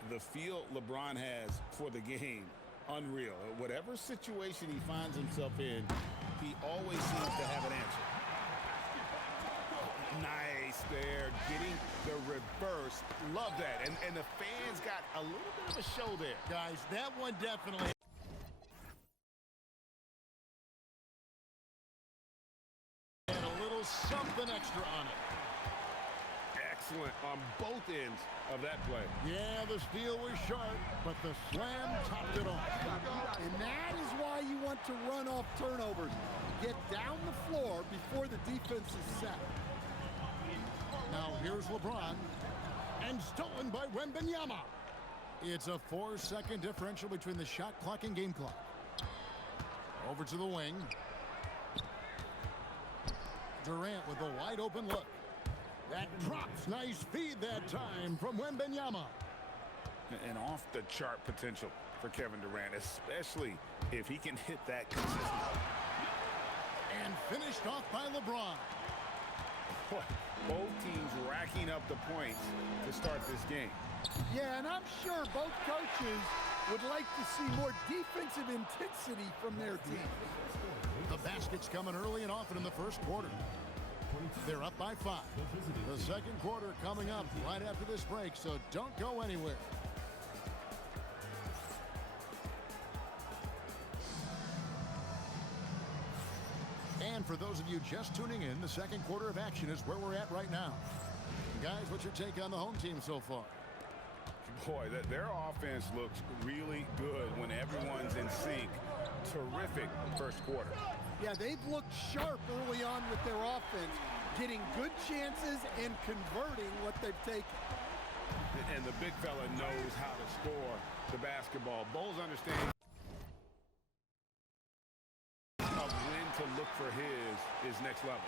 The feel LeBron has for the game, unreal. Whatever situation he finds himself in, he always seems to have an answer. Nice there, getting the reverse. Love that. And the fans got a little bit of a show there. Guys, that one definitely had a little something extra on it. Excellent on both ends of that play. Yeah, the steal was sharp, but the slam topped it off. And that is why you want to run off turnovers. Get down the floor before the defense is set. Now here's LeBron, and stolen by Wembenyama. It's a 4-second differential between the shot clock and game clock. Over to the wing. Durant with a wide open look. That drops. Nice feed that time from Wembanyama. And off the chart potential for Kevin Durant, especially if he can hit that consistently. And finished off by LeBron. Both teams racking up the points to start this game. Yeah, and I'm sure both coaches would like to see more defensive intensity from their team. The basket's coming early and often in the first quarter. They're up by 5. The second quarter coming up right after this break, so don't go anywhere. And for those of you just tuning in, the second quarter of action is where we're at right now. Guys, what's your take on the home team so far? Boy, their offense looks really good when everyone's in sync. Terrific first quarter. Yeah, they've looked sharp early on with their offense, getting good chances and converting what they've taken. And the big fella knows how to score the basketball. Bulls understand of when to look for his next level.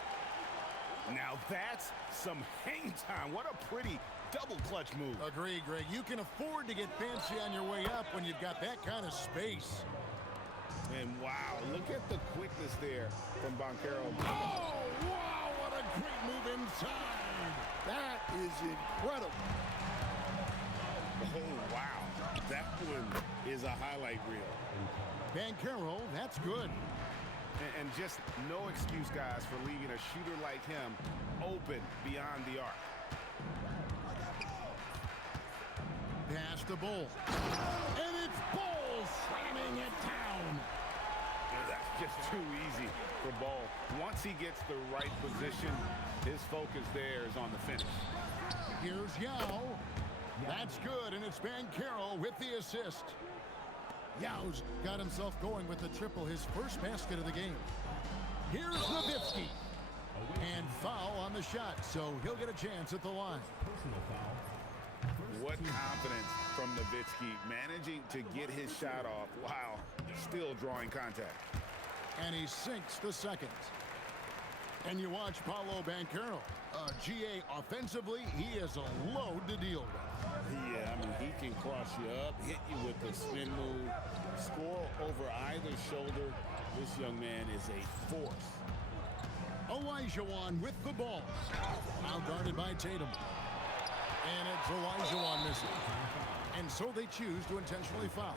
Now that's some hang time. What a pretty double clutch move. Agree, Greg. You can afford to get fancy on your way up when you've got that kind of space. And wow, look at the quickness there from Banchero. Oh, wow, what a great move inside. That is incredible. Oh, wow. That one is a highlight reel. Banchero, that's good. And just no excuse, guys, for leaving a shooter like him open beyond the arc. Pass to Bull. And it's Bull slamming it down. That's just too easy for Bull. Once he gets the right position, his focus there is on the finish. Here's Yao. That's good, and it's Banchero with the assist. Yao's got himself going with the triple, his first basket of the game. Here's Nowitzki. And foul on the shot, so he'll get a chance at the line. What confidence from Nowitzki, managing to get his shot off while still drawing contact. And he sinks the second. And you watch Paolo Banchero. GA offensively, he is a load to deal with. Yeah, I mean, he can cross you up, hit you with the spin move, score over either shoulder. This young man is a force. Olajuwon with the ball. Now guarded by Tatum. And it's Olajuwon missing. And so they choose to intentionally foul.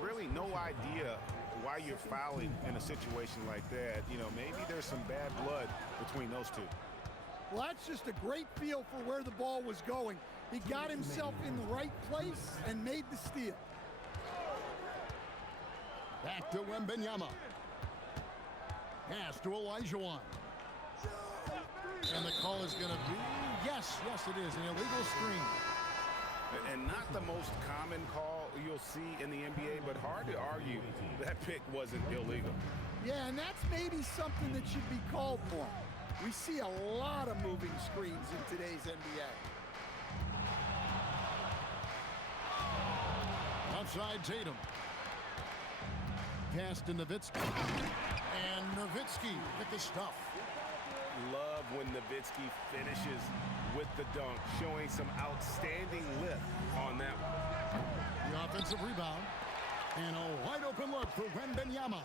Really no idea why you're fouling in a situation like that. You know, maybe there's some bad blood between those two. Well, that's just a great feel for where the ball was going. He got himself in the right place and made the steal. Back to Wembanyama. Pass to Olajuwon. And the call is going to be, yes, it is, an illegal screen. And not the most common call you'll see in the NBA, but hard to argue that pick wasn't illegal. Yeah, and that's maybe something that should be called for. We see a lot of moving screens in today's NBA. Outside Tatum. Pass to Nowitzki. And Nowitzki with the stuff. Love when Nowitzki finishes with the dunk, showing some outstanding lift on that one. The offensive rebound. And a wide open look for Wembanyama.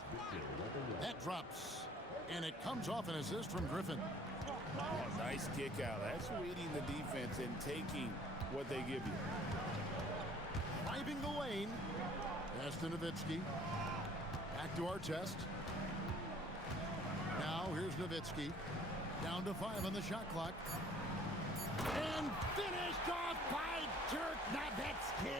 That drops. And it comes off an assist from Griffin. Oh, nice kick out. That's reading the defense and taking what they give you. Driving the lane. Pass to Nowitzki. Back to Artest. Now here's Nowitzki. Down to 5 on the shot clock. And finished off by Dirk Nowitzki.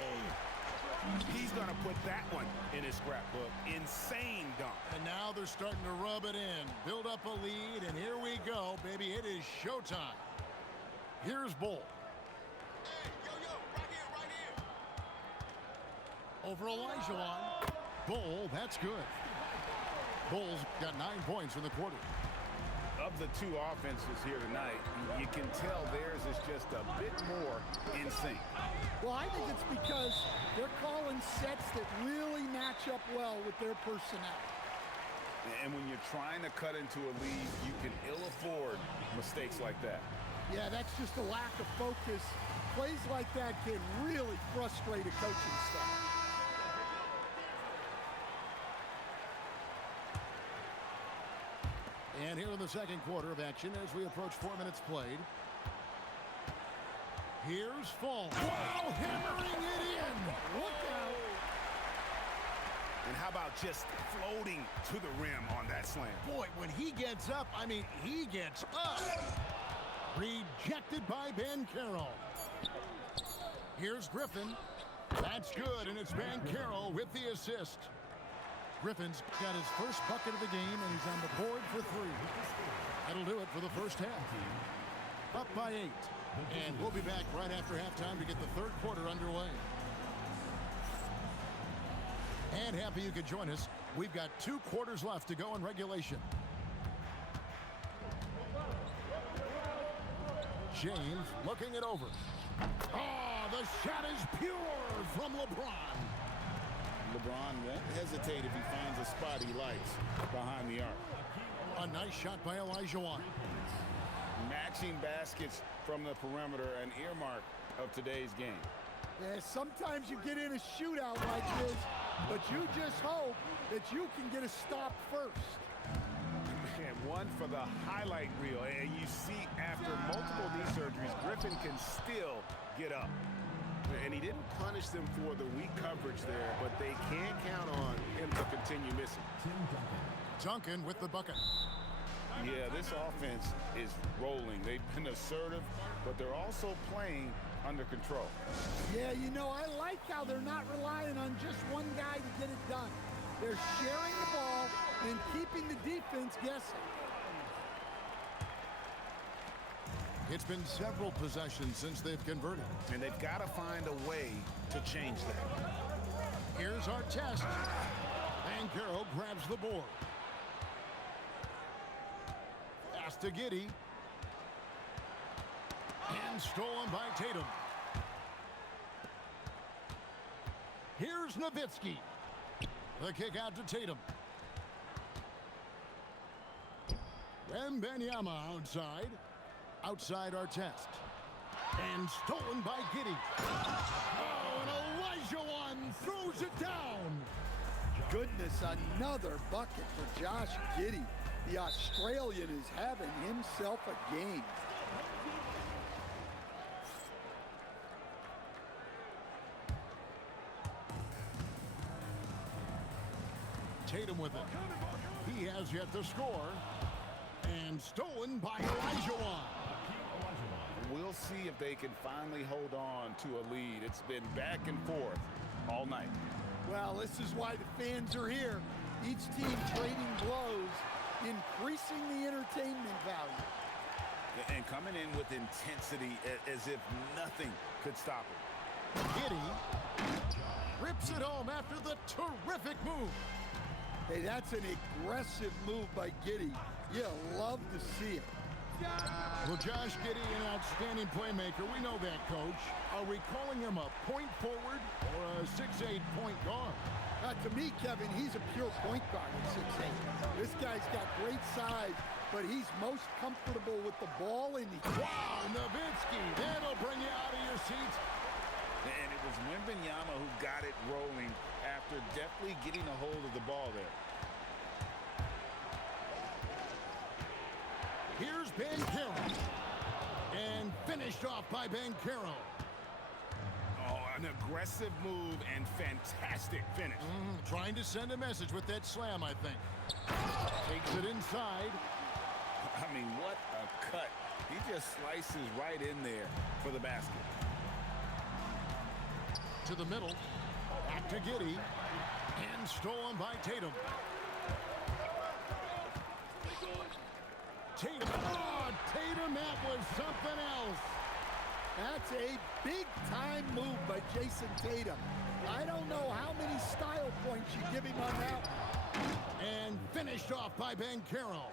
He's going to put that one in his scrapbook. Insane dunk. And now they're starting to rub it in. Build up a lead, and here we go, baby. It is showtime. Here's Bull. Hey, right here. Over Olajuwon. Bull, that's good. Bull's got 9 points in the quarter. Of the two offenses here tonight, you can tell theirs is just a bit more in sync. Well, I think it's because they're calling sets that really match up well with their personnel. And when you're trying to cut into a lead, you can ill afford mistakes like that. Yeah, that's just a lack of focus. Plays like that can really frustrate a coaching staff. And here in the second quarter of action as we approach 4 minutes played. Here's Fall. Wow, hammering it in. Look out. And how about just floating to the rim on that slam? Boy, when he gets up, I mean, he gets up. Rejected by Banchero. Here's Griffin. That's good, and it's Banchero with the assist. Griffin's got his first bucket of the game, and he's on the board for 3. That'll do it for the first half. Up by 8. And we'll be back right after halftime to get the third quarter underway. And happy you could join us. We've got 2 quarters left to go in regulation. James looking it over. Oh, the shot is pure from LeBron. LeBron won't hesitate if he finds a spot he likes behind the arc. A nice shot by Elijah. Matching baskets from the perimeter, an earmark of today's game. Yeah, sometimes you get in a shootout like this, but you just hope that you can get a stop first. And one for the highlight reel. And you see after multiple knee surgeries, Griffin can still get up. And he didn't punish them for the weak coverage there, but they can't count on him to continue missing. Duncan with the bucket. Yeah, this offense is rolling. They've been assertive, but they're also playing under control. Yeah, you know, I like how they're not relying on just one guy to get it done. They're sharing the ball and keeping the defense guessing. It's been several possessions since they've converted. And they've got to find a way to change that. Here's our test. Banchero grabs the board. Pass to Giddey. And stolen by Tatum. Here's Nowitzki. The kick out to Tatum. Wembanyama outside. Outside our test. And stolen by Giddey. Oh, and Elijah throws it down. Goodness, another bucket for Josh Giddey. The Australian is having himself a game. Tatum with it. He has yet to score. And stolen by Elijah. We'll see if they can finally hold on to a lead. It's been back and forth all night. Well, this is why the fans are here. Each team trading blows, increasing the entertainment value. And coming in with intensity as if nothing could stop it. Giddey rips it home after the terrific move. Hey, that's an aggressive move by Giddey. You love to see it. Well, Josh Giddey, an outstanding playmaker. We know that, Coach. Are we calling him a point forward or a 6'8" point guard? To me, Kevin, he's a pure point guard at 6'8". This guy's got great size, but he's most comfortable with the ball in the... Wow, Nowitzki, that'll bring you out of your seats. And it was Wembanyama who got it rolling after deftly getting a hold of the ball there. Here's Banchero. And finished off by Banchero. Oh, an aggressive move and fantastic finish. Trying to send a message with that slam, I think. Takes it inside. I mean, what a cut. He just slices right in there for the basket. To the middle. Back to Giddey. And stolen by Tatum. Tatum. Oh, Tatum, that was something else. That's a big-time move by Jason Tatum. I don't know how many style points you give him on that. And finished off by Banchero.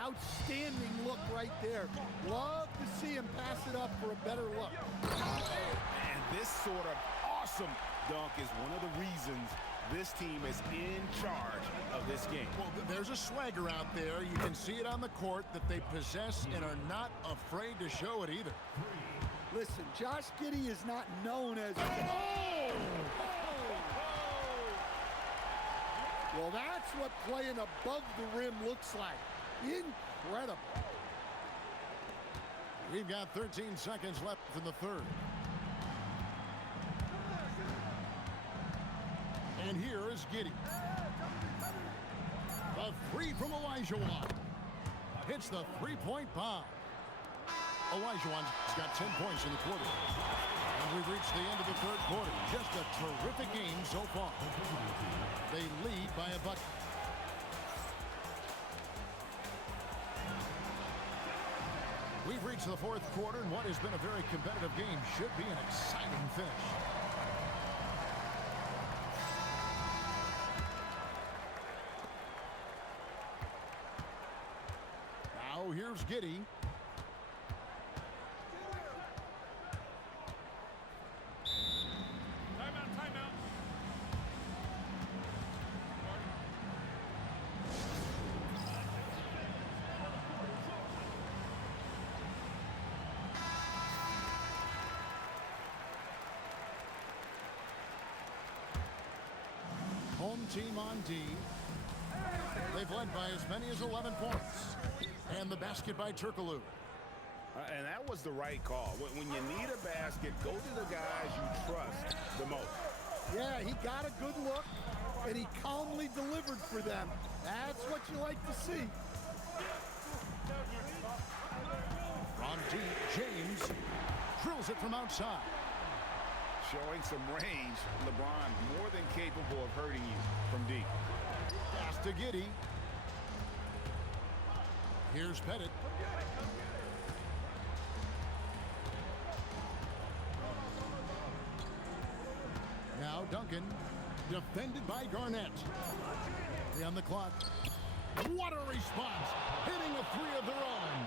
Outstanding look right there. Love to see him pass it up for a better look. And this sort of awesome dunk is one of the reasons this team is in charge of this game. Well, there's a swagger out there. You can see it on the court that they possess and are not afraid to show it either. Listen, Josh Giddey is not known as... Well, that's what playing above the rim looks like. Incredible. We've got 13 seconds left in the third. And here is Giddey. The three from Olajuwon. Hits the three-point bomb. Olajuwon's got 10 points in the quarter. And we've reached the end of the third quarter. Just a terrific game so far. They lead by a bucket. We've reached the fourth quarter, and what has been a very competitive game should be an exciting finish. Now here's Giddey. Home team on D. They've led by as many as 11 points. And the basket by Turkoglu. And that was the right call. When you need a basket, go to the guys you trust the most. Yeah, he got a good look, and he calmly delivered for them. That's what you like to see. From deep, James drills it from outside. Showing some range, LeBron more than capable of hurting you from deep. Pass to Giddey. Here's Pettit. Now Duncan, defended by Garnett. 3 on the clock. What a response! Hitting a three of their own.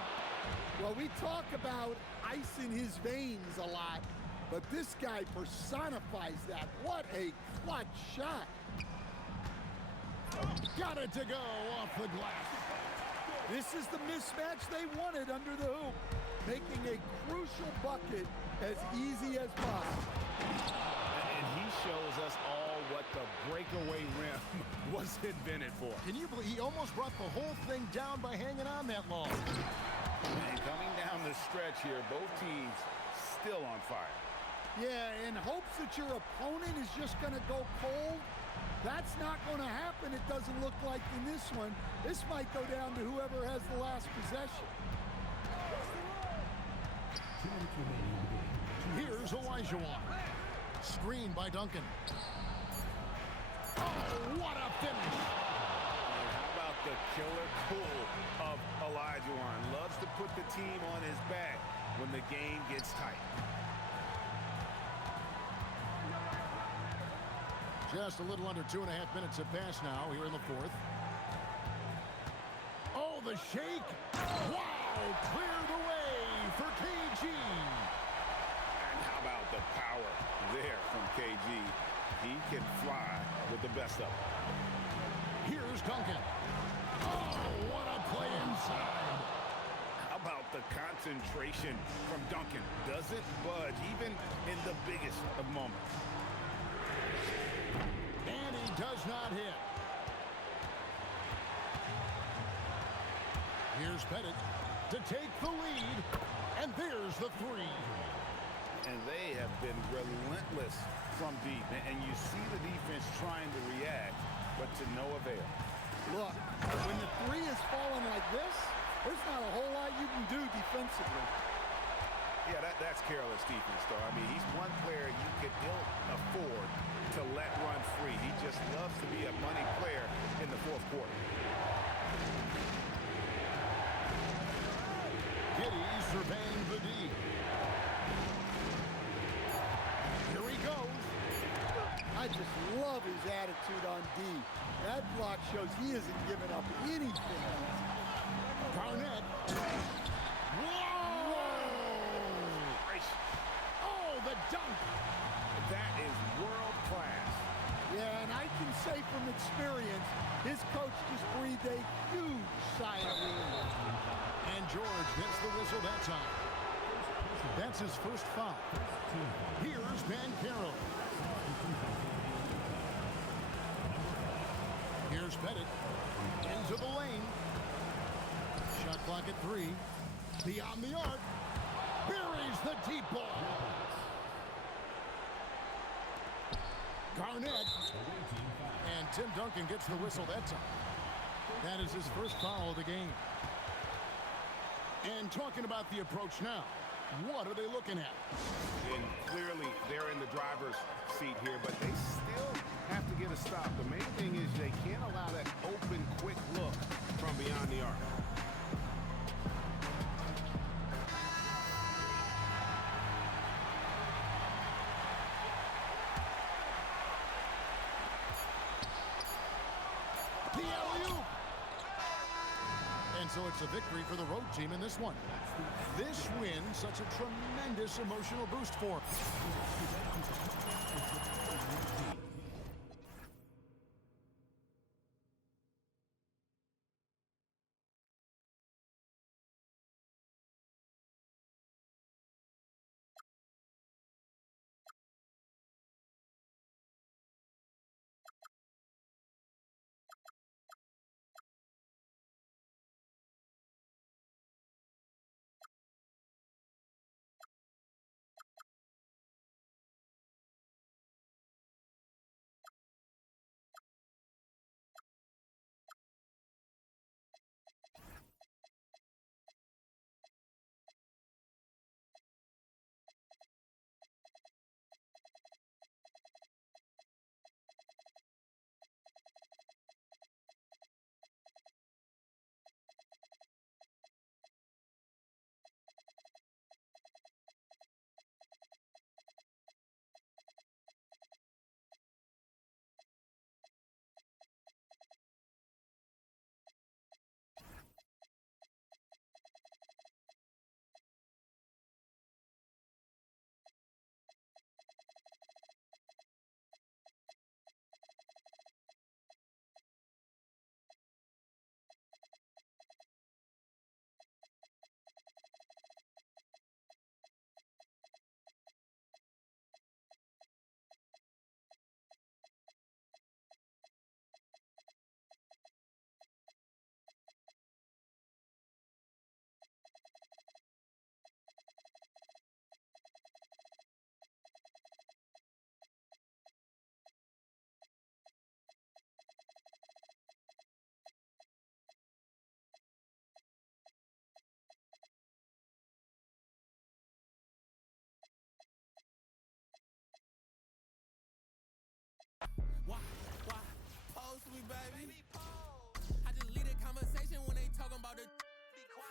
Well, we talk about ice in his veins a lot, but this guy personifies that. What a clutch shot. Got it to go off the glass. This is the mismatch they wanted under the hoop, making a crucial bucket as easy as possible. And he shows us all what the breakaway rim was invented for. Can you believe he almost brought the whole thing down by hanging on that long? And coming down the stretch here, both teams still on fire. Yeah, in hopes that your opponent is just going to go cold. That's not going to happen, it doesn't look like in this one. This might go down to whoever has the last possession. Here's Olajuwon. Screen by Duncan. Oh, what a finish! And how about the killer cool of Olajuwon? Loves to put the team on his back when the game gets tight. Just a little under 2.5 minutes have passed now here in the fourth. Oh, the shake! Wow! Clear the way for KG! And how about the power there from KG? He can fly with the best of them. Here's Duncan. Oh, what a play inside! How about the concentration from Duncan? Doesn't budge even in the biggest of moments. And he does not hit. Here's Pettit to take the lead. And there's the three. And they have been relentless from deep. And you see the defense trying to react, but to no avail. Look, when the three is falling like this, there's not a whole lot you can do defensively. Yeah, that's careless defense, though. I mean, he's one player you could ill afford to let run free. He just loves to be a money player in the fourth quarter. Giddey surveying the D. Here he goes. I just love his attitude on D. That block shows he isn't giving up anything. dunk. That is world class. Yeah, and I can say from experience, his coach just breathed a huge sigh of relief. And George gets the whistle that time. That's his first foul. Here's Banchero. Here's Pettit. Into the lane. Shot clock at 3. Beyond the arc. Buries the deep ball. Garnett. And Tim Duncan gets the whistle that time. That is his first foul of the game. And talking about the approach now, what are they looking at? And clearly they're in the driver's seat here, but they still have to get a stop. The main thing is they can't allow that open, quick look from beyond the arc. The alley-oop! And so it's a victory for the road team in this one. This win, such a tremendous emotional boost for them. Pose for me, baby. I just lead a conversation when they talking about the.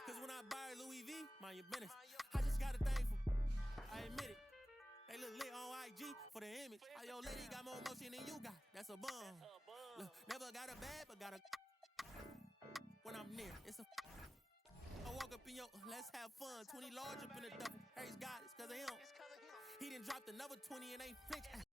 Cause when I buy Louis V, mind your business. I just got a thing for. I admit it. They look lit on IG for the image. How your lady got more motion than you got. That's a bum. Look, never got a bad, but got a. When I'm near, it's a. I walk up in your. Let's have fun. 20 large up in the duffel. Harry's got it, cause of him. He done dropped another 20 and ain't flinched.